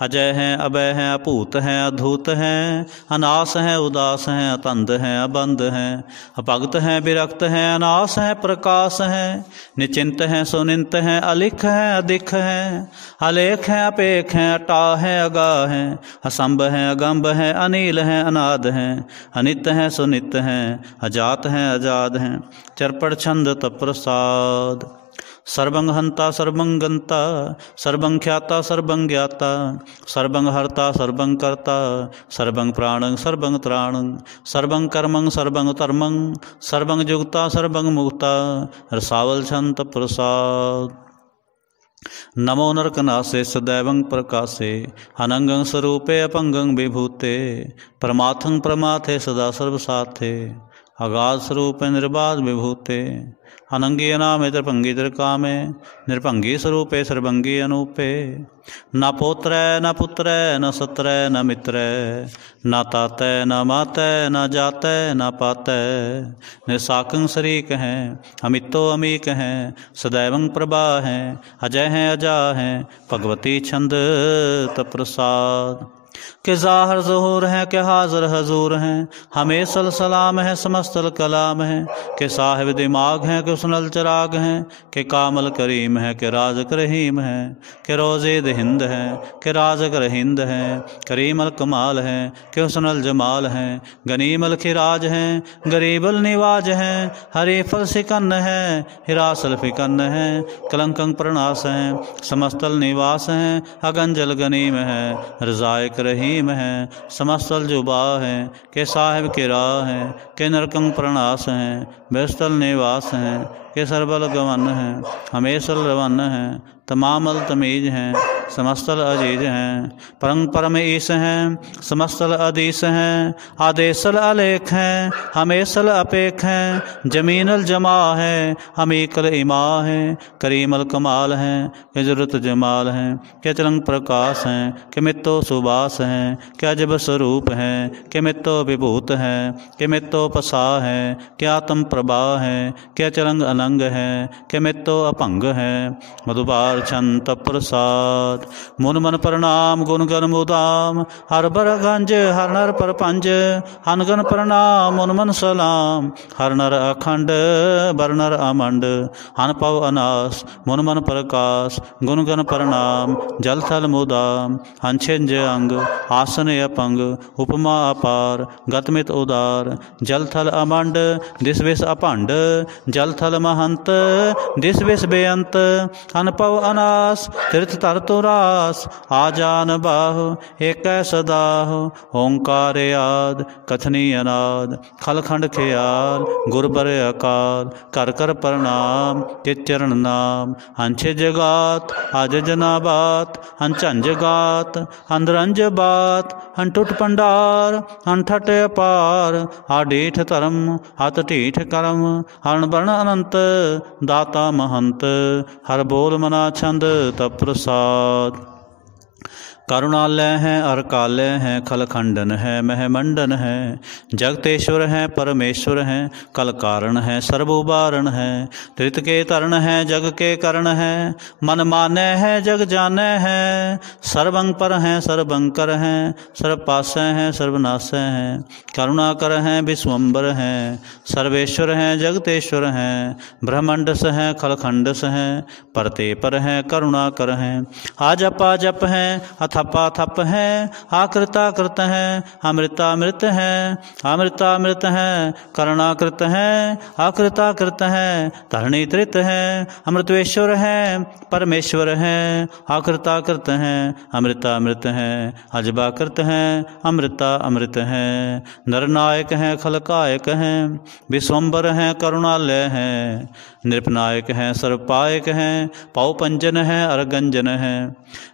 अजय हैं अभय हैं अपूत हैं अधूत हैं अनास हैं उदास हैं अतंद हैं अबंध हैं अपगत हैं विरक्त हैं अनास हैं प्रकाश हैं निचिंत हैं सुनिंत हैं अलिख हैं अधिक हैं अलेख हैं अपेख हैं अटा हैं अगा हैं असंभ हैं अगंभ हैं अनिल हैं अनाद हैं अनित हैं सुनित हैं अजात हैं आजाद हैं चरपड़ छंद तप्रसाद सर्वं हंता सर्वं गंता सर्वं ख्याता सर्वं ज्ञाता सर्वं हर्ता सर्वं कर्ता सर्वं प्राणं सर्वं त्राणं सर्वं कर्मं सर्वं धर्मं सर्वं जुगता सर्वं मुक्ता रसावल छंत प्रसाद नमो नरकनासे सदैवं प्रकाशे अनंगं स्वरूपे अपंगं विभूते परमार्थं प्रमाथे सदा सर्वसाथे अगाध स्वरूप निर्बाध विभूते अनंगी अनामे त्रिभंगी त्रिकामे निर्भंगी स्वरूपे सर्वंगी अनूपे न पोत्र न पुत्र न सत्र न मित्र न तात न मात न जात न पात निसाकं शरीक हैं अमितो अमीक हैं सदैवं प्रभा हैं अजय हैं अजा हैं भगवती छंद तप्रसाद के ज़ाहिर ज़हूर हैं के हाज़िर हजूर हैं हमें सल सलाम है समस्तल कलाम है के साहिब दिमाग हैं के सुनल चराग हैं के कामल करीम है के राज़ रहीम है के रोज़े हिंद है के राज़ रहिंद है करीमल कमाल है के सुनल जमाल है गनीमल खिराज हैं गरीबल निवाज हैं हरीफल सिकन्न है हिरासल फिकन्न है कलंकं प्रणास हैं समस्तल निवास हैं अगंजल गनीम है रजायक रहीम है समस्तल जुबा है के साहिब के राह है के नरकं प्रणास हैं बेस्तल निवास हैं के सरबल गवन हैं हमेशल रवन हैं तमामल तमीज हैं समस्तल अजीज हैं परम परम ईस हैं समस्तल अदीस हैं आदेशल अलेख हैं हमेशल अपेख हैं जमीनल जमा है हमीकल इमा है करीमल कमाल हैं के जरूरत जमाल हैं के चलंग प्रकाश हैं के मित्तो सुबास हैं के अजब स्वरूप हैं के मित्तो विभूत हैं के मित्तो पसा हैं के आत्म प्रभा हैं के चलंग अनंग हैं के मित्तो अपंग हैं मधुबार छंत प्रसाद मुन मन प्रणाम गुण गण मुदाम हर बर गंज हर नर परपंज अनगन प्रणाम मुन मन सलाम हर नर अखंड बर नर अमंड अन पव अनास मुन मन प्रकाश गुण गण प्रणाम जल थल मुदाम अंछिंज अंग आसन अपंग उपमा अपार गतमित उदार जल थल अमंड दिस विस अपंड जल थल महंत दिस विस बेअंत अनपव अनास तीर्थ तर तुरास आजान बाह एक सदाह ओंकार आद कथनी अनाद खलखंड ख्याल गुरबर अकाल कर कर प्रणाम के चरण नाम अंछ जगात आज जनाबात अंचंज गात अंदरंज बात अंटुट पंडार अंठट अपार आडीठ धर्म हत टीठ कर्म हरण वर्ण अनंत दाता महंत हर बोल मना छंद तप्रसाद करुणालय है अरकालय है खलखंडन है महमंडन है जगतेश्वर है परमेश्वर है कल कारण है सर्वोबारण है त्रित के तरण है जग के करण है मन माने है जग जाने है सर्वंग पर है सर्वंकर है सर्वपासय है सर्वनाशय है करुणाकर है विश्वम्बर है सर्वेश्वर है जगतेश्वर है ब्रह्मंडस है खलखंडस है परते पर है करुणाकर है आजपा जप है अथपा थप है आकृताकृत है अमृतामृत है अमृतामृत है करुणाकृत है आकृताकृत है धरणीकृत है अमृतेश्वर है परमेश्वर है आकृताकृत है अमृतामृत है अजबाकृत है अमृता अमृत है नरनायक है खलकायक है विश्वम्बर है करुणालय है नृपनायक है सर्वपायक है पावपंजन है अरगंजन है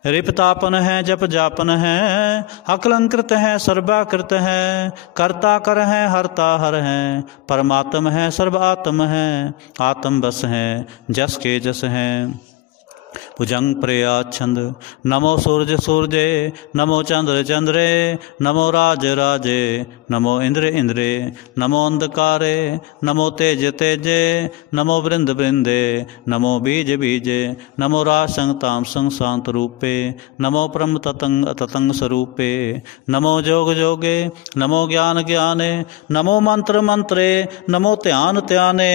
रिपतापन है जप जापन है अकलंकृत है सर्वाकृत है कर्ता कर है हरता हर है परमात्म है सर्वात्म है आत्म बस है जस के जस है भुजंग प्रयाच्छंद नमो सूर्य सूर्ये नमो चंद्र चंद्रे नमो राज राजे नमो इंद्र इंद्रे नमो अंधकारे नमो तेज तेजे नमो वृंद वृंदे नमो बीज बीजे नमो राज संग ताम संग शांत रूपे नमो परम ततंग ततंग स्वरूपे नमो जोग जोगे नमो ज्ञान ज्ञाने नमो मंत्र मंत्रे नमो ध्यान ध्याने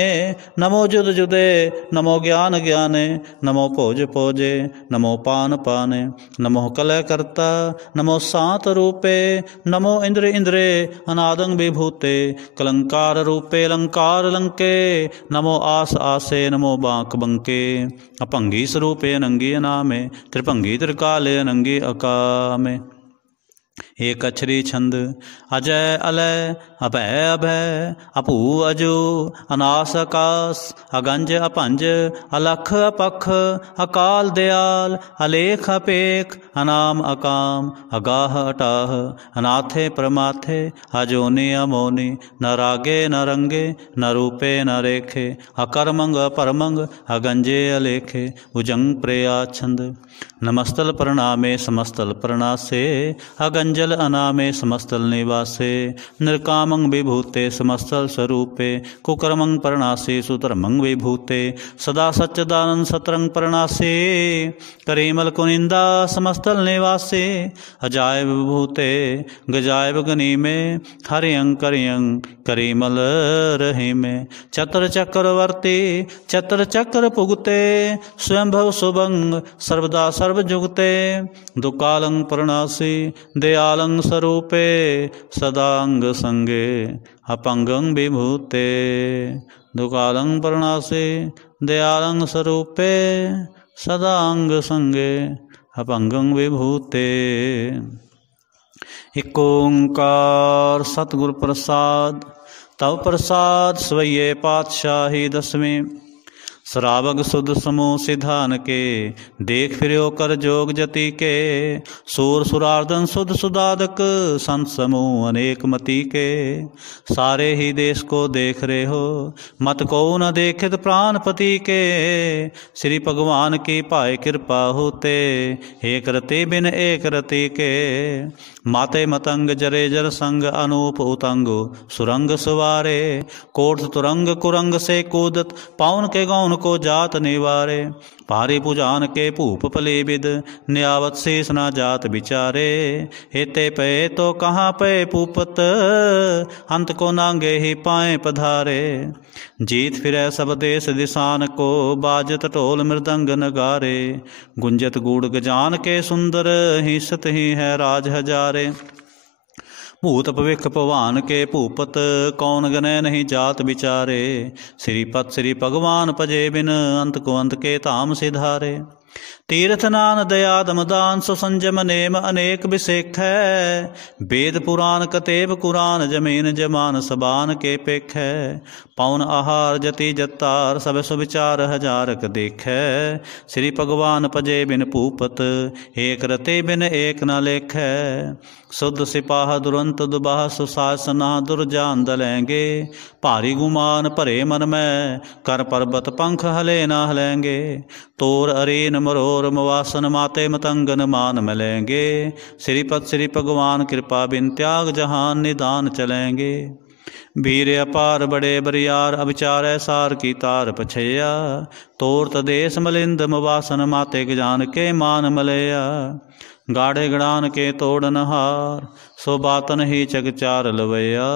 नमो जुद जुदे नमो ज्ञान ज्ञाने नमो भोज भोजे नमो पान पाने नमो कलय कर्ता नमो सात रूपे नमो इंद्र इंद्रे अनादंग विभूते कलंकार रूपे अलंकार लंके नमो आस आसे नमो बांक बंके अपंगी स्वरूपे अनंगी अनामे त्रिभंगी त्रिकाले अनंगी अकामे एक अक्षरी छंद अजय अलय अभय अभय अपू अजो अनास आकाश अगंज अपंज अलख अपख अकाल दयाल अलेख अपेख अनाम अकाम अगाह अटाह अनाथे प्रमाथे अजोनि अमोनि न रागे न रंगे न रूपे न रेखे अकर्मंग अपरमंग अगंजे अलेखे भुजंग प्रयाच्छंद नमस्तल प्रणामे समस्तल प्रणासे अगंजल अनामे समस्तल निवासे निर्कामंग विभूते समस्तल स्वरूपे कुकर्मंग प्रणासे सुतर्मंग विभूते सदा सच्चिदानंद सतरंग प्रणासे करीमल कुनिंदा समस्तल निवासे अजायब विभूते गजायब गनी में हरियंग करियंग करीमल रही में चतर चक्रवर्ती चतर चक्र पुगते स्वयंभव सुभंग सर्वदा सर्वजुगते दुकालंग प्रणासी दयालंग स्वरूपे सदांग संगे अपंगं विभूते दुकालंग प्रणासी दयालंग स्वरूपे सदांग संगे अपंगं विभूते। एक ओंकार सतगुर प्रसाद तव प्रसाद स्वये पातशाही दसवें सरावग सुध समूह सिधान के देख फिरो कर जोग जति के सूर सुरार्दन सुध सुदादक संत समूह अनेक मति के सारे ही देश को देख रहे हो मत को न देखित प्राणपति के श्री भगवान की पाए कृपा होते एक रति बिन एक रति के माते मतंग जरे जर संग अनूप उतंग सुरंग सुवारे कोट तुरंग कुरंग से कूदत पाउन के गौन को जात निवारे भारी पुजान के भूप पले विद न्यावत शेष न जात विचारे हेते पे तो कहाँ पे पूपत अंत को नांगे ही पाए पधारे जीत फिरे सब देश दिशान को बाजत ढोल मृदंग नगारे गुंजत गूढ़ गजान के सुंदर ही सत ही है राज हजारे भूत भविख भवान के भूपत कौन गने नहीं जात विचारे श्रीपत श्री भगवान पजे बिन अंत को अंत के धाम सिधारे तीर्थ नान दया दमदान सुसंजम नेम अनेक विशेख है वेद पुराण कतेब कुरान जमीन जमान सबान के पेख है पौन आहार जति जत्तार सब सुविचार हजारक देख श्री भगवान पजे बिन पूपत एक रते बिन एक न लेख शुद्ध सिपाह दुरंत दुबाह सुशासना दुर्जान दलेंगे भारी गुमान भरे मन में कर पर्वत पंख हले न हलेंगे तोर अरेन मरो और मवासन माते मतंगन मान मिलेंगे। श्री भगवान कृपा बिन त्याग जहान निदान चलेंगे। वीर अपार बड़े बरियार अविचार सार की तार पछैया। तोर तदेश मलिंद मवासन माते जान के मान मलैया। गाढ़े गड़ान के तोड़न हार सो बातन ही चग चार लवैया।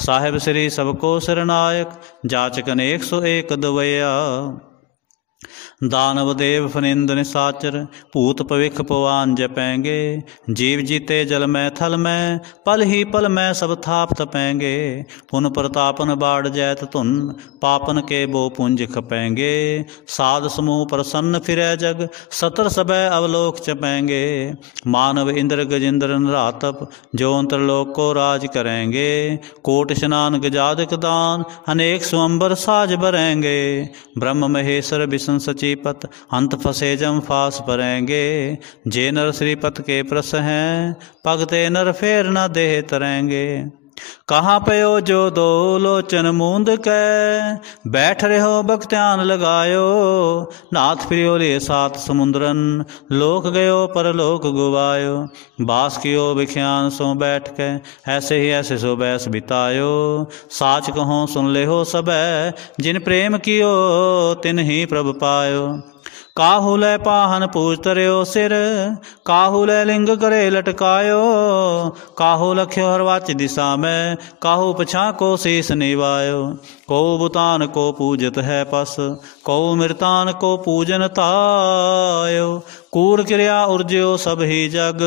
साहिब श्री सबको सिरनायक जाचकन 101 दवैया। दानव देव फनिंद निसाचर भूत भविख पवान जपेंगे। जीव जीते जल में थल में पल ही पल में सब थाप तपेंगे। पुन प्रतापन बाढ़ जैत धुन पापन के बो पुंज खपेंगे। साध समूह प्रसन्न फिरै जग सतर सबै अवलोक चपेंगे। मानव इंद्र गजेंद्र नरातप जो अंतरलोक को राज करेंगे। कोट स्नान गजादक दान अनेक स्वंबर साज भरेंगे। ब्रह्म महेश्वर विष्णु सची पत अंत फसे जम फास परेंगे। जे नर श्रीपत के प्रस हैं पगते नर फेर न देह तरेंगे। कहाँ पयो जो दो लोचन मूंद के बैठ रहो भक्त्यान लगायो। नाथ प्रियो ले सात समुद्रन लोक गयो परलोक गुवायो। बास कियो विख्यान सो बैठ के ऐसे ही ऐसे सो बैस बितायो। साच कहो सुन ले हो सबै जिन प्रेम कियो तिन ही प्रभ पायो। काहू लै पाहन पूज तरयो सिर काहू लै लिंग करे लटकायो। काहू लख्यो हरवाच दिशा में काहू पछा को शीस निवायो। को बुतान को पूजत है पस को मृतान को पूजन तायो। कूड़ क्रिया उर्ज्यो सब ही जग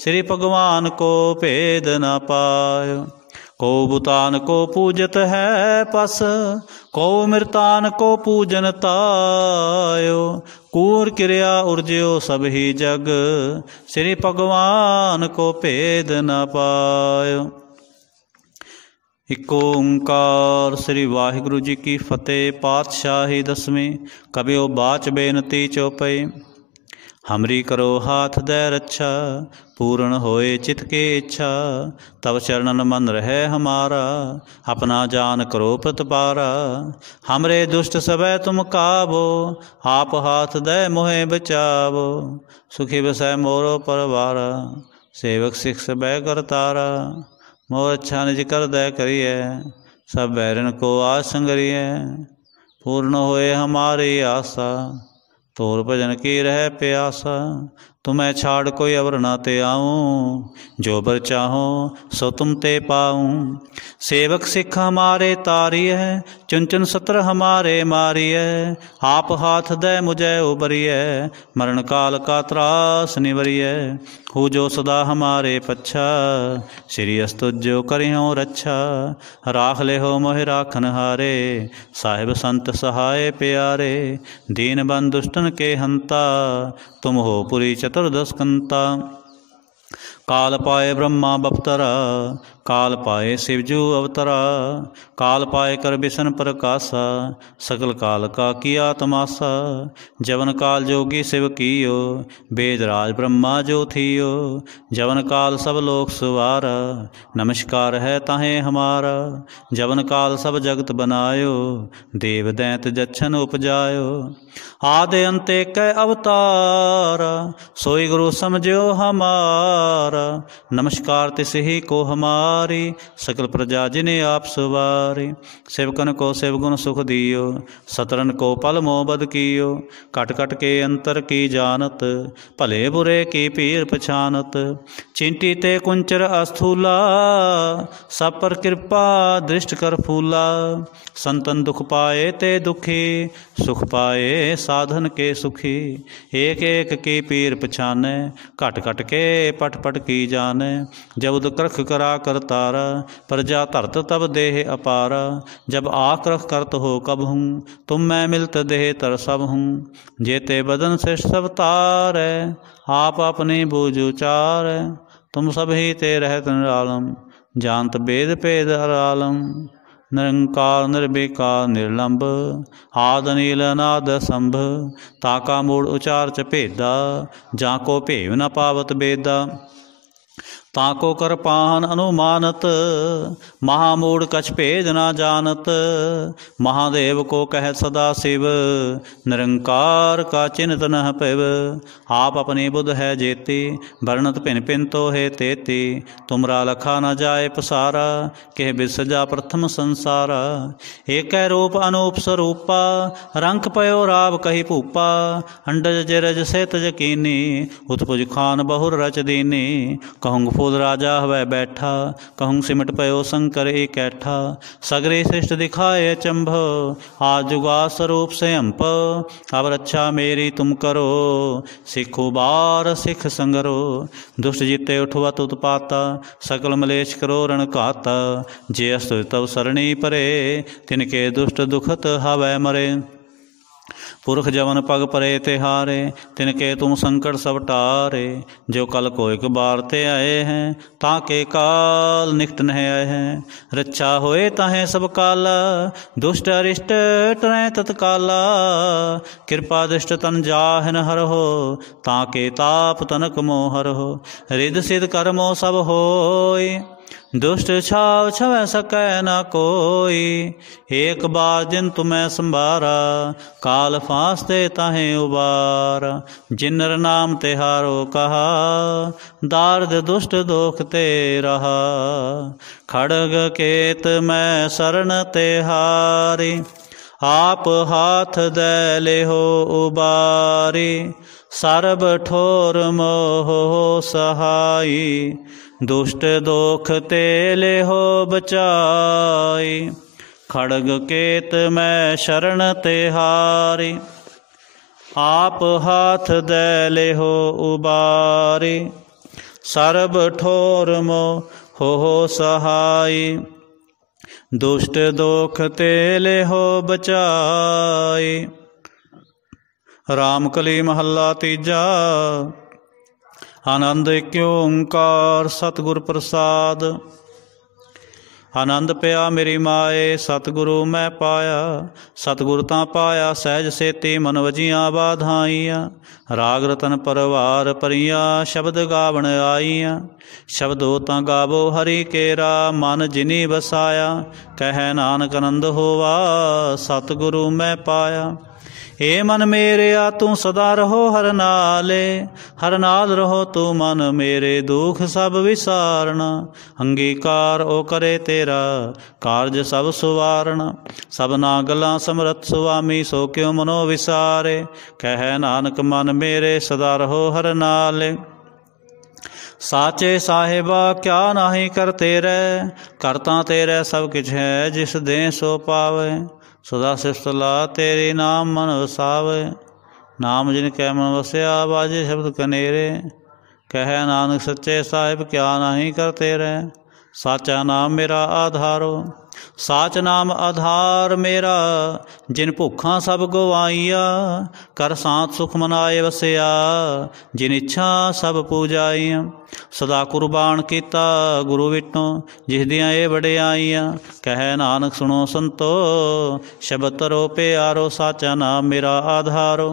श्री भगवान को भेद न पायो। को बुतान को पूजत है पस को मृतान को पूजन तायो। कूर क्रिया उर्ज्यो सब ही जग श्री भगवान को भेद न पायो। इक ओंकार। श्री वाहिगुरु जी की फतेह। पातशाही 10वीं। कबियो बाच बेनती चौपई। हमरी करो हाथ दे रक्षा पूर्ण होए चित के इच्छा। तब चरणन मन रहे हमारा अपना जान करो प्रतिपारा। हमरे दुष्ट सबै तुम काबो आप हाथ दे मोहे बचावो। सुखी बसै मोरो परवारा सेवक सिख सबै करतारा। मोर अच्छा निज कर दे करिए सब बैरन को आस संगरिए। पूर्ण होए हमारी आशा तोर भजन की रह प्यासा। तुम्हें छाड़ कोई अवर ना ते आऊँ जो बर चाहो सो तुम ते पाऊँ। सेवक सिख हमारे तारी है चुन चुन सत्र हमारे मारी है। आप हाथ दे मुझे उबरी है मरण काल का त्रास निवरी है। हूँ जो सदा हमारे पच्छा श्री अस्तुजो करियो रक्षा। राख ले हो मोहि राखन हारे साहिब संत सहाय प्यारे। दीन बन दुष्टन के हंता तुम हो पुरी चतुर्दश कंता। काल पाए ब्रह्मा बपतरा काल पाए शिवजू अवतरा। काल पाए कर बिसन प्रकाशा सकल काल का किया तमाशा। जवन काल जोगी शिव कियो वेदराज ब्रह्मा जो थियो। जवन काल सब लोक सुवारा नमस्कार है ताहे हमारा। जवन काल सब जगत बनायो देव दैत जच्छन उपजायो। आदि अंते कै अवतारा सोई गुरु समझो हमारा। नमस्कार तिस ही को हमारी सकल प्रजा जिन्हें आप सवारी। सेवकन को सेवगुण सुख दियो सतरन को पल मोबद कियो। कट कट के अंतर की जानत भले बुरे की पीर पछानत। चिंटी ते कुंचर अस्थूला सब पर कृपा दृष्ट कर फूला। संतन दुख पाए ते दुखी सुख पाए साधन के सुखी। एक एक की पीर पछाने घट घट के पट पट की जाने। जब दुक्रख करा कर तारा प्रजा धरत तब देह अपारा। जब आक्रख करत हो कब हूँ तुम मैं मिलत देह तर सब हूँ। जेते बदन से सब तार आप अपनी बूझ उचार। तुम सब ही ते रहत निरालम जानत भेद भेद हर आलम। निरंकार निर्विकार निर्लंब आद नील अनाद संभ। ताका मूड़ उचार च भेदा जाको भेव न पावत बेदा। ताको कृपान अनुमानत, महामूढ़ कछ भेद ना जानत। महादेव को कह सदा शिव, निरंकार का चिन्हत न पिव। आप अपनी बुध है जेती, वर्णत भिन भिन तो है तेती। तुमरा लखा न जाए पसारा, कह बिसजा प्रथम संसारा। एक रूप अनूप स्वरूपा, रंक पयो राव कही भूपा। अंडज जरज से तज कीनी, उत्पुज खान बहुर रच दीनी। कहूँ फूल राजा हवै बैठा, कहूँ सिमट पयो शंकर इकैठा। सगरे सृष्ट दिखाए चंभ, आज जुगा स्वरूप से अंप। अब रक्षा मेरी तुम करो, सिखो बार सिख संगरो। दुष्ट जीते उठवत उत्पाता, सकल मलेश करो रण घाता। जे अस्तु तव सरणी परे, तिनके दुष्ट दुखत हवै मरे। पुरख जवन पग परे तिहारे, तिनके तुम संकट सब टारे। जो कल को एक बार ते आए हैं, ताके काल निकट नहीं आए हैं। रक्षा होए ताहे सब काला, दुष्ट अरिष्ट टरै तत्काला। कृपा दृष्ट तन जाहिन हर हो, ताके ताप तनक मोहर हो। रिद सिद्ध कर्मो सब होय, दुष्ट छाव छवै सकै न कोई। एक बार जिन तुम्हें संभारा, काल फांसते ताहे उबारा। जिनर नाम तिहारो कहा, दार्द दुष्ट दोख ते रहा। खड़ग केत मैं शरण तिहारी, आप हाथ दे लेहो उबारी। सर्ब ठोर मोह सहाई, दुष्ट दोख ते लेहो बचाई। खड़ग केत मैं शरण तिहारी, आप हाथ दे लेहो उबारी। सर्ब ठोर मोह सहाई, दुष्ट दोख ते लेहो बचाई। रामकली महला तीजा। आनंद एक ओंकार सतगुर प्रसाद। आनंद पिया मेरी माए, सतगुरु मैं पाया। सतगुर तां पाया सहज सेती, मन वजियां बाधाइयां। राग रतन परवार परियां, शब्द गावण आईयां। शब्दो तां गावो हरि केरा, मन जिनी बसाया। कह नानक आनंद होवा, सतगुरु मैं पाया। हे मन मेरेया तू सदा रहो हर नाले। हर नाल रहो तू मन मेरे, दुख सब विसारना। अंगीकार ओ करे तेरा, कारज सब सुवारना। सबना गलां समरथ सुआमी, सो क्यों मनो विसारे। कह नानक मन मेरे, सदा रहो हर नाले। साचे साहिबा क्या नाही कर तेरे, करता तेरे सब किछ है। जिस दे सो पावे, सदा सिफतला तेरी नाम मन वसावे। नाम जिन कै मन वसया, बाजे शब्द कनेरे। कह नानक सच्चे साहिब क्या नहीं कर तेरे। साचा नाम मेरा आधारो, साच नाम आधार मेरा। जिन भुखा सब गवाइया, कर सांत सुख मनाए वसया। जिन इच्छा सब पूजाइया, सदा कुर्बान किता गुरु विटों। जिस दियाँ ये वडियाइयां, कह नानक सुनो संतो। शब्द तरो प्यारो, साचा नाम मेरा आधारो।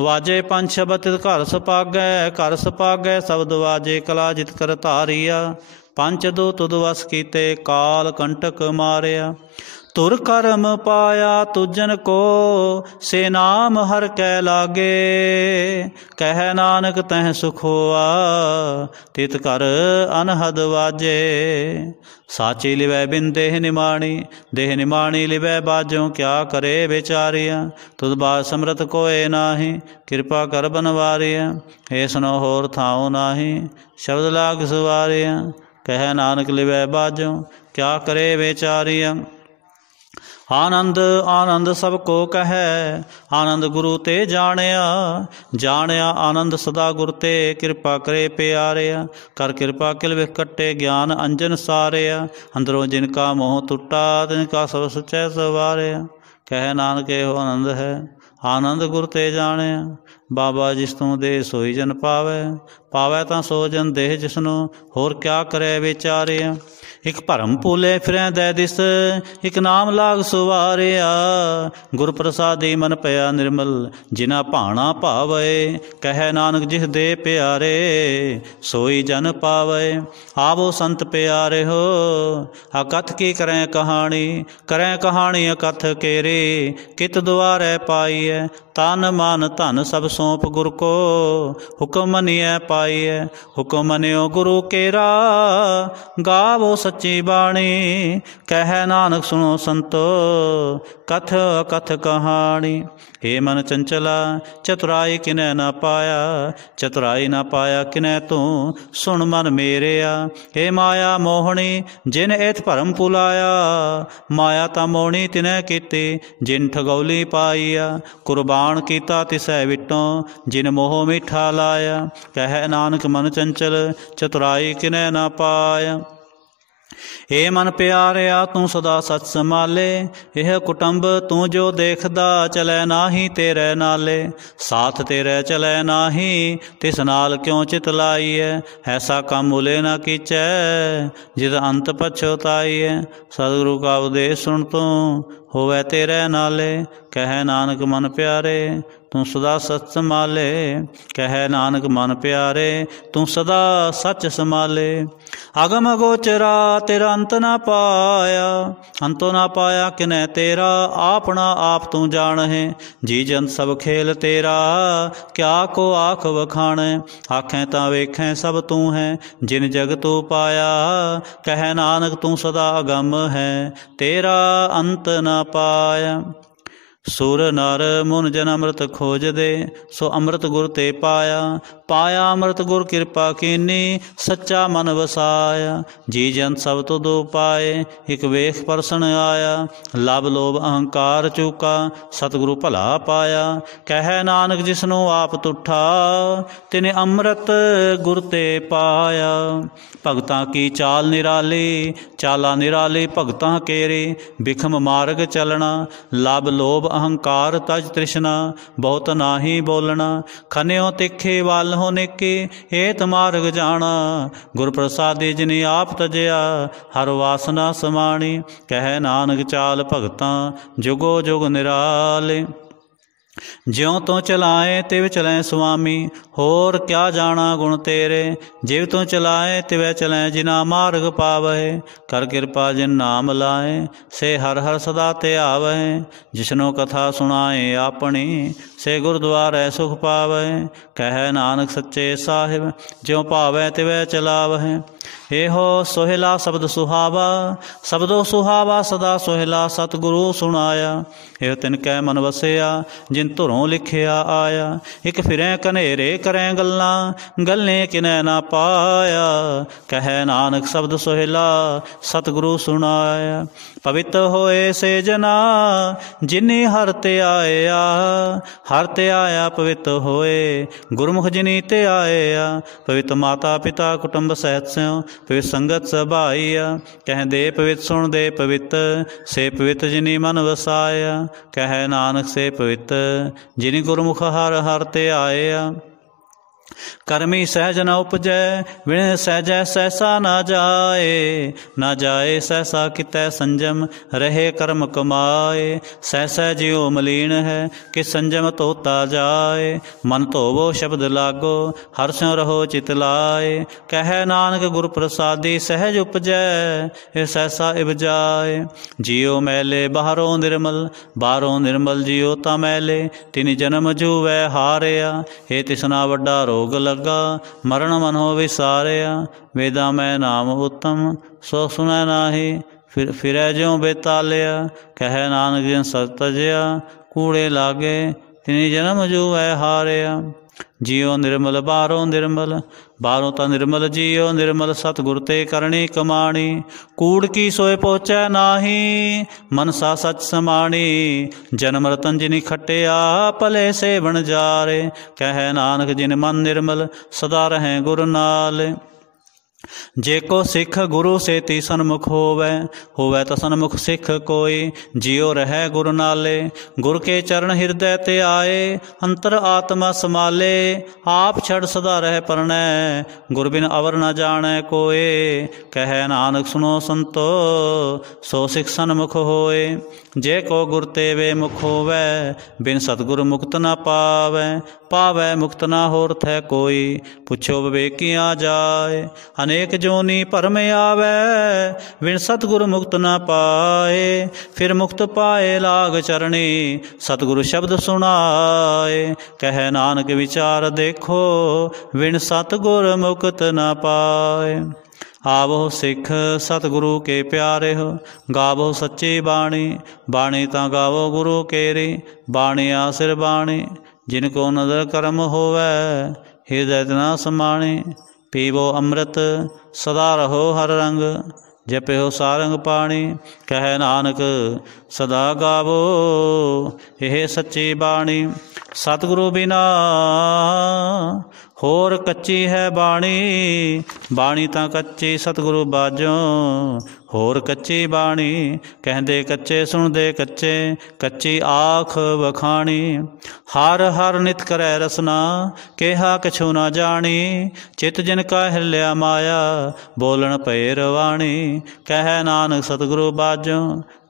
वाजे पंज शब्द घर सपागै, घर सपागै शब्द वाजे। कला जित कर धारिया, पंच दूत दुवस कीते। काल कंटक मारिया, तुर करम पाया तुजन को। से नाम हर कै लागे, कह नानक तह सुख होआ। तित कर अनहद वाजे, साची लिवै बिन देह निमाणी। देह निमाणी लिवै बाजों, क्या करे बेचारिया। तुद बाज समरथ कोय नाही, कृपा कर बनवारिया। हे सुनो होर थाओ नाही, शब्द लाग सुवारिया। कह नानक लिवै बाजों, क्या करे बेचारिया। आनंद आनंद सब को कहे, आनंद गुरु ते जानिया। जानिया आनंद सदा गुर ते, कृपा करे प्यारिया। कर कृपा किल विख कट्टे, ज्ञान अंजन सारिया। अंदरों जिनका मोह टुटा, तिनका सब सच्चै सवारिया। कह नानक हो आनंद है, आनंद गुर ते जानिया। बाबा जिस तू दे सोई जन पावे, पावै तां सो जन देह जिसनो, होर क्या करे विचारिया। एक भरम भूले फिरै दै दिस, एक नाम लाग सुवारिया। गुर प्रसादी मन पया निर्मल, जिना भाना भावे। कहे नानक जिस दे प्यारे, सोई जन पावे। आवो संत प्यारे हो, अकथ की करें कहानी। करें कहानी अकथ केरे, कित द्वारे पाईए। तन मन धन सब सौंप गुर को, हुक्म मनिए पाईए। हुक्म मनियो गुरु केरा, गावो सच्ची बाणी। कहे नानक सुनो संतो, कथ कथ कहानी। हे मन चंचला, चतुराई किनै न पाया। चतुराई न पाया किनै तू, सुन मन मेरेया। हे माया मोहनी, जिन एत भरम भुलाया। माया ता मोहनी तिनै कीती, जिन ठगौली पाईया। कुर्बान कीता तिसै विटों, जिन मोह मीठा लाया। कहे नानक मन चंचल, चतुराई किनै न पाया। हे मन प्यारिया तू सदा सच संभाले। यह कुटुंब तू जो देखदा, चलै नाही तेरे नाले। साथ तेरे चलै नाही, तिस नाल क्यों चित लाईए। ऐसा काम मुले ना कीचै, जिद अंत पछताईए। सतगुरु का उपदेश सुन तू, होवै तेरे नाले। कहे नानक मन प्यारे, तू सदा सच संभाले। कहे नानक मन प्यारे, तू सदा सच संभाले। अगम अगोचरा तेरा अंत ना पाया। अंतो ना पाया किनै तेरा, आपना आप तू जान है। जी जंत सब खेल तेरा, क्या को आख वखाण। आखें तां वेखें सब तू है, जिन जग तू पाया। कहे नानक तू सदा अगम है, तेरा अंत ना पाया। सुर नर मुन जन अमृत खोज दे, सो अमृत गुर ते पाया। पाया अमृत गुर कृपा कीनी, सच्चा मन वसाया। जी जन सब तुदो पाए, एक वेख परसन आया। लब लोभ अहंकार चूका, सतगुरु भला पाया। कहे नानक जिसनु आप तुठा, तिने अमृत गुर ते पाया। भगतां की चाल निराली, चाला निराली भगतां केरी। बिखम मार्ग चलना, लब लोभ अहंकार तज तृष्णा। बहुत नाही बोलना, खन्यो तिखे वाल हो निके। एत मार्ग जाना, गुर प्रसादी जिनी आप तजया। हर वासना समाणी, कहे नानक चाल भगतां, जुगो जुग निराले। ज्यों तो चलाए तिव चलें स्वामी, होर क्या जाना गुण तेरे। जिव तो चलाए तिव चलें, जिना मार्ग पावै। कर कृपा जिन नाम लाए, से हर हर सदा ते आवै। जिसनो कथा सुनाए अपनी, से गुरुद्वारे सुख पावै। कहे नानक सच्चे साहिब, ज्यों पावै तिव चलावै। एहो सोहिला शब्द सुहावा, शब्दो सुहावा सदा सोहिला। सतगुरु सुनाया, एह तिनकै मन वसिया, जिन धुरों लिखिया आया। एक फिरें कनेरे करें गल्लां, गल्लें किनै ना पाया। कहे नानक शब्द सोहिला, सतगुरु सुनाया। पवित्र होए से जना, जिनी हर ते आया। हर ते आया पवित्र होए, गुरमुख जिनी ते आया। पवित्र माता पिता कुटुंब सहित स्यों, पवित्र संगत सभाइया। कह दे पवित्र सुन दे पवित्र, से पवित्र जिनी मन वसाया। कह नानक से पवित्र, जिनी गुरमुख हर हर ते आया। करमी सहज न उपजै, विण सहजै सहसा न जाए। न जाए सहसा कितै संजम, रहे कर्म कमाए। सहसा जियो मलीन है, कि संजम धोता जाए। मन धोवो शब्द लागो, हर स्यों रहो चित लाए। कह नानक गुर प्रसादी सहज उपजै, सहसा इब जाए। जियो मैले बाहरों निर्मल, बाहरों निर्मल जियो ता मैले। तिनि जन्म जूवै हारिया, हे तिसना वड्डा रोग लगा। मरण मनो विसारिया, वेदा मैं नाम उत्तम। सो सुनै नाही, फिरै ज्यों बेतालिया। कह नानक जिन सत तजया, कूड़े लागे तिनि जन्म जूवै हारिया। जियो निर्मल बाहरों निर्मल, बाहरों ता निर्मल जियो निर्मल। सतगुर ते करनी कमाणी, कूड़ की सोए पहुँचै नाही। मनसा सच समाणी, जन्म रतन जिनी खटिया। भले से बन जारे, कह नानक जिन मन निर्मल, सदा रहें गुर नाल। जे को सिख गुरु से ती सन्मुख होवै, होवै तो सन्मुख सिख कोई। जियो रहे गुरु नाले, गुर के चरण हृदय ते आए। अंतर आत्मा समाले, आप छड़ सदा रह परनै। गुर बिन अवर न जाने कोय, कहे नानक सुनो संतो, सो सिख सन्मुख होए। जे को गुर ते वे मुख होवै, बिन सतगुरु मुक्त न पावै। पावै मुक्त न होर थे कोई, पुछो विवेकिया जाय। अनेक जोनी भरम आवे, बिन सतगुरु मुक्त न पाए। फिर मुक्त पाए लाग चरणी, सतगुरु शब्द सुनाए। कहे नानक विचार देखो, बिन सतगुर मुक्त न पाए। आवो सिख सतगुरु के प्यारे हो, गावो सच्ची बाणी। बाणी ता गावो गुरु केरी, बाणी आसिर बाणी। जिनको नदर कर्म होवै, हृदय न समाणी। पीवो अमृत सदा रहो हर रंग, जपयो सारंग पाणी। कहे नानक सदा गावो, यह सच्ची बाणी। सतगुरु बिना होर कच्ची है बाणी, बाणी तां कच्ची सतगुरु बाजों, होर कच्ची बाणी। कहंदे कच्चे सुनदे कच्चे, कच्ची आख वखाणी। हर हर नित करै रसना, केहा कछु ना जानी। चित जिन का हिल्या माया, बोलन पए रवाणी। कह नानक सतगुरु बाजों,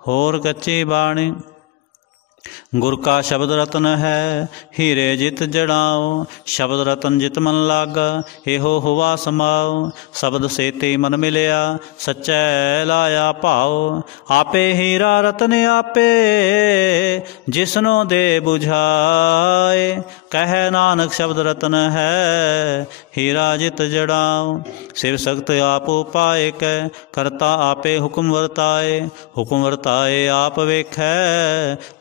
होर कच्ची बाणी। गुर का शब्द रतन है, हीरे जित जड़ाओ। शब्द रतन जित मन लागा, एहो हुआ समाओ। शब्द सेती मन मिलिया, सच्चै लाया भाओ। आपे हीरा रतन आपे, जिसनो दे बुझाए। कह नानक शब्द रतन है, हीरा जित जड़ाओ। शिव सख्त आप उपाय कै, करता आपे हुक्म वर्ताए। हुक्म वर्ताए आप वेखै,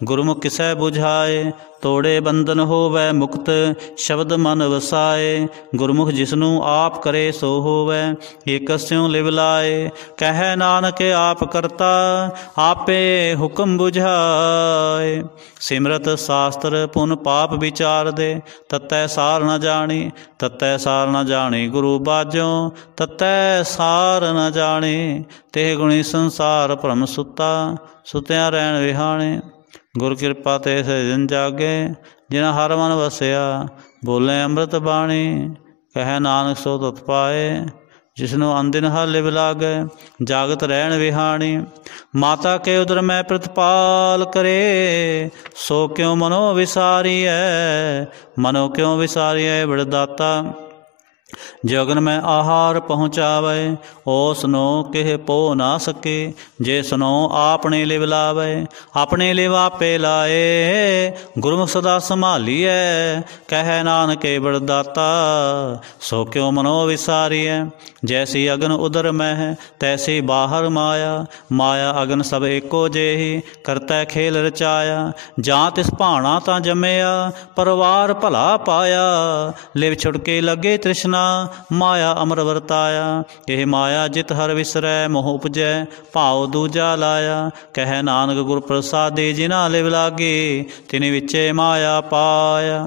गुरमुख किसै बुझाए। तोड़े बंधन होवै मुक्त, शब्द मन वसाए। गुरमुख जिसनू आप करे सो होवै, एक स्यों लिव लाए। कह नानक आप करता, आपे हुक्म बुझाए। सिमरत शास्त्र पुन पाप विचार दे, ततै सार न जानी। ततै सार न जानी गुरु बाजों, ततै सार न जानी। तेह गुणी संसार भ्रम सुता, सुत्या रहन विहाणे। गुर कृपा ते दिन जागे, जिना हर मन वसिया। बोले अमृत बाणी, कह नानक सो तुत पाए। जिसनों अनदिन हर लिव लागे, जागत रहन विहाणी। माता के उदर में प्रतिपाल करे, सो क्यों मनो विसारिय। मनो क्यों विसारिय बड़दाता, जगन में आहार पहुँचावे। ओस नो किह पो ना सके, जे सुनो आपने लिव लावे। अपने लिव आपे लाए, गुरमुख सदा संभालिए। कह नानक बड़दाता, सो क्यों मनो विसारिय। जैसी अगन उदर में है, तैसी बाहर माया। माया अगन सब एको जेही, करता खेल रचाया। जां तिस भाणा तां जमया, परवार भला पाया। लिव छुड़के लगे तृष्णा, माया अमर वरताया। यह माया जित हर विसरै, मोह उपजै भाव दूजा लाया। कह नानक गुर प्रसादी, जिना लिव लागे, तिनि विचे माया पाया।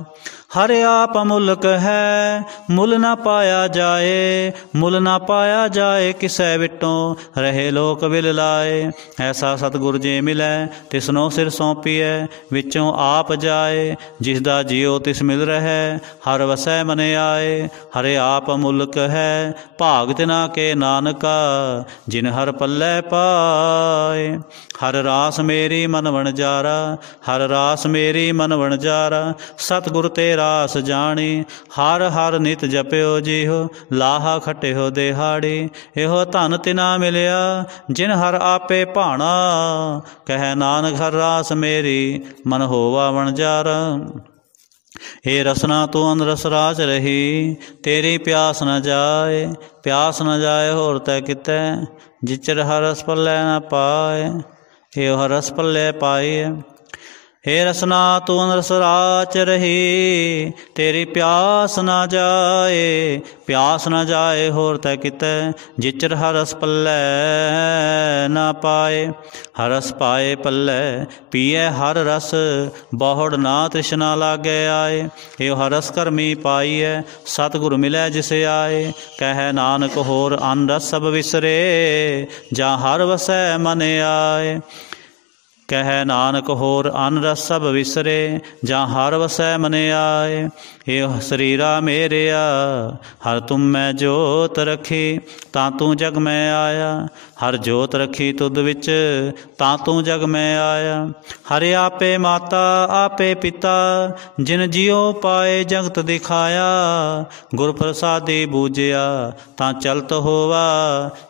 हर आप अमुलक है, मुल ना पाया जाए। मुल ना पाया जाए, किसै विटों रहे लोक विल लाए। ऐसा सतगुर जे मिलै, तिसनो सिर सौंपीए। विचों आप जाए, जिसदा जियो तिस मिल रहे। हर वसै मन आए, हरे आप अमुलक है। भाग तिना के नानका, जिन हर पल्लै पाए। हर रास मेरी मन वणजारा, हर रास मेरी मन वणजारा। सतगुर ते रास जानी, हर हर नित जप्यो जिहो। लाहा खटिहो देहाड़ी, एहो धन तिना मिलिया, जिन हर आपे भाणा। कह नानक हर रास मेरी, मन होवा वणजारा। हे रसना तू अनरस राज रही, तेरी प्यास न जाए। प्यास न जाए होर तै कितै, जिचर हर रस पल्लै न पाए। एहो हर रस पल्लै पाई। हे रसना तू रस राच रही, तेरी प्यास ना जाए, प्यास ना जाए होर तै कितै, जिचर हर रस पल्लै ना पाए। हर रस पाए पल्लै पीए हर रस, बहुड़ ना तृष्णा लागै आए। एहो हर रस करमी पाईऐ, सतगुरु मिलै जिसे आए। कह नानक होर अन रस सब विसरे, जा हर वसै मन आए। कह नानक होर अन रस सब विसरे, जा हर वसै मन आए। हे शरीरा मेरेया हर तुम मैं जोत रखी, तां तू जग मैं आया। हर जोत रखी तुद विच, तां तू जग मैं आया। हरे आपे माता आपे पिता, जिन जियो पाए जगत दिखाया। गुर प्रसादी बूझिया, तां चलत होवा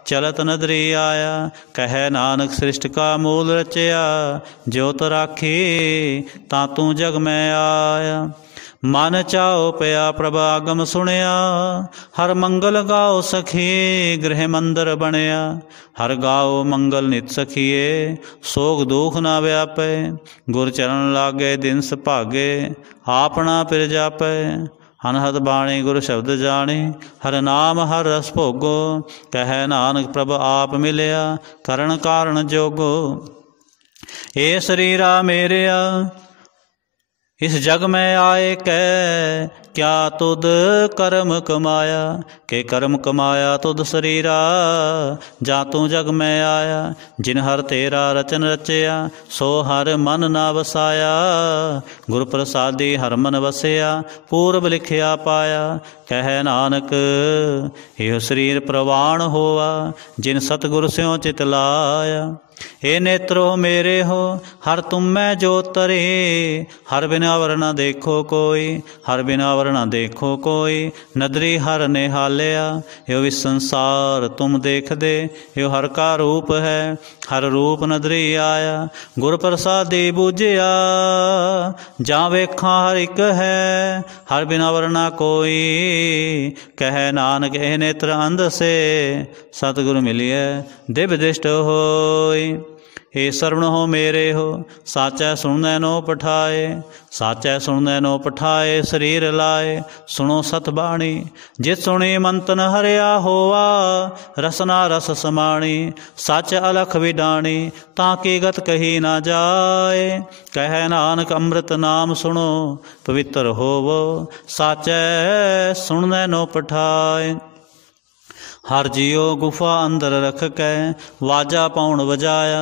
चलत नदरी आया। कह नानक सृष्टि का मूल रचया, ज्योत राखी तां तू जग मैं आया। मन चाओ पया प्रभ आगम सुनिया, हर मंगल गाओ सखी गृह मंदिर बनया। हर गाओ मंगल नित सखिए, सोग दुख ना व्यापै। गुर चरण लागे दिन सुभागे, आपना पिर जापै। अनहद बाणी गुर शब्द जाने, हर नाम हर रस भोगो। कह नानक प्रभ आप मिलया, करण कारण जोगो। ए शरीरा मेरेया इस जग में आए कै, क्या तुद कर्म कमाया। के कर्म कमाया तुद शरीरा, जा तू जग में आया। जिन हर तेरा रचन रचया, सो हर मन ना वसाया। गुर प्रसादी हर मन वसया, पूर्व लिखिया पाया। कह नानक एहो शरीर प्रवाण होवा, जिन सतगुर स्यों चित लाया। हे नेत्रो मेरे हो हर तुम में जो तरे, हर बिना वर न देखो कोई, हर बिना वर न देखो कोई। नदरी हर निहालिया, यो विस संसार तुम देख दे। यो हर का रूप है, हर रूप नदरी आया। गुर प्रसादी बूझिया, जा वेखा हर एक है, हर बिना वर न कोई। कह नानक ए नेत्र अंध से, सतगुरु मिलिए दिव्य दृष्ट होई। हे सरवण हो मेरे हो, साचै सुनदै नो पठाए। साचै सुनदै नो पठाए, शरीर लाए। सुनो सत बाणी, जित सुनी मंतन हरिया होवा। रसना रस समाणी, सच अलख विडाणी। ताकि गत कही ना जाए, कह नानक अमृत नाम सुनो। पवित्र होवो, साचै सुनदै नो पठाए। हर जियो गुफा अंदर रख कै, वाजा पाउण वजाया।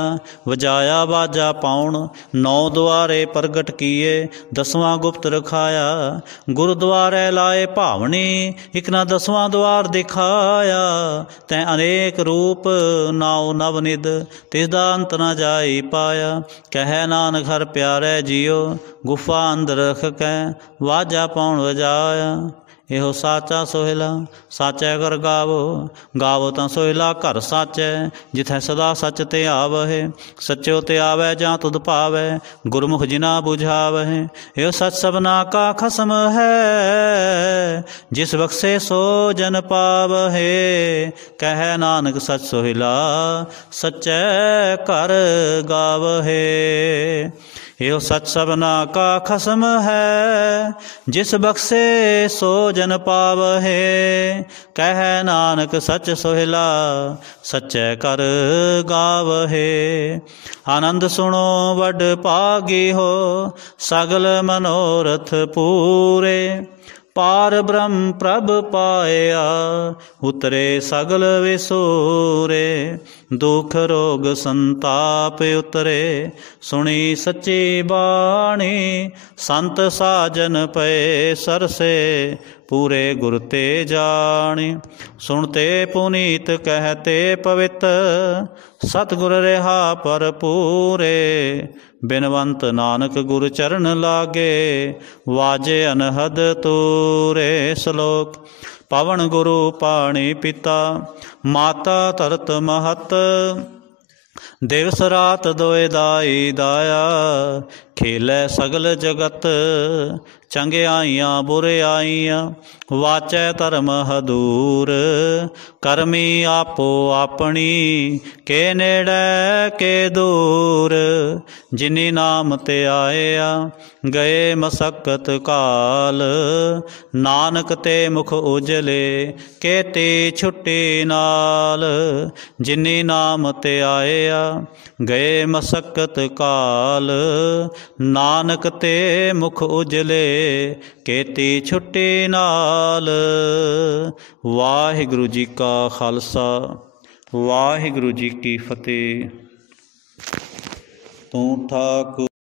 वजाया वाजा पाउण, 9 द्वारे प्रगट किए। 10वां गुप्त रखाया, गुरुद्वारे लाए भावनी। इक ना 10वां द्वार दिखाया, तै अनेक रूप नाओ नवनिध। तिसदा अंत न जाई पाया। कह नानक हर प्यारे जियो, गुफा अंदर रख कै, वाजा पाउण वजाया। एहो साचा सोहिला, साचै कर गावो। गावो तां सोहिला घर साचै, जिथै सदा सच ते आवहे। सच्चो ते आवै जां तुद पावै, गुरमुख जिना बुझावै। एहो सच सबना का खसम है, जिस बख्शे सो जन पावहे। कह नानक सच सोहिला, सच्चै कर गावहे। एहो सच सबना का खसम है, जिस बख्शे सो जन पावहे। कह नानक सच सोहिला, सच्चै कर गावहे। आनंद सुनो वड भागी हो, सगल मनोरथ पूरे। पार ब्रह्म प्रभ पाया, उतरे सगल विसूरे। दुख रोग संताप उतरे, सुनी सच्ची बाणी। संत साजन पे सरसे, पूरे गुर ते जानी। सुनते पुनीत कहते पवित्र, सतगुर रहा पर पूरे। बिनवंत नानक गुर चरण लागे, वाजे अनहद तूरे। श्लोक पवन गुरु पाणी पिता, माता तरत महत। दिवस रात दोए दाई दाया, खेलै सगल जगत। ਚੰਗਿਆਈਆਂ ਬੁਰਿਆਈਆਂ ਵਾਚੈ ਧਰਮ ਹਦੂਰ। ਕਰਮੀ ਆਪੋ ਆਪਣੀ ਕੇ ਨੇੜੇ ਕੇ ਦੂਰ। ਜਿਨੀ ਨਾਮ ਤੇ ਆਇਆ ਗਏ ਮਸਕਤ ਕਾਲ। ਨਾਨਕ ਤੇ ਮੁਖ ਉਜਲੇ ਕੇਤੀ ਛੁੱਟੀ ਨਾਲ। ਜਿਨੀ ਨਾਮ ਤੇ ਆਇਆ ਗਏ ਮਸਕਤ ਕਾਲ। ਨਾਨਕ ਤੇ ਮੁਖ ਉਜਲੇ ਕੇਤੀ ਛੁੱਟੀ ਨਾਲ। ਵਾਹਿਗੁਰੂ ਜੀ ਕਾ ਖਾਲਸਾ ਵਾਹਿਗੁਰੂ ਜੀ ਕੀ ਫਤਿਹ। ਤੂੰ ਠਾਕੁਰ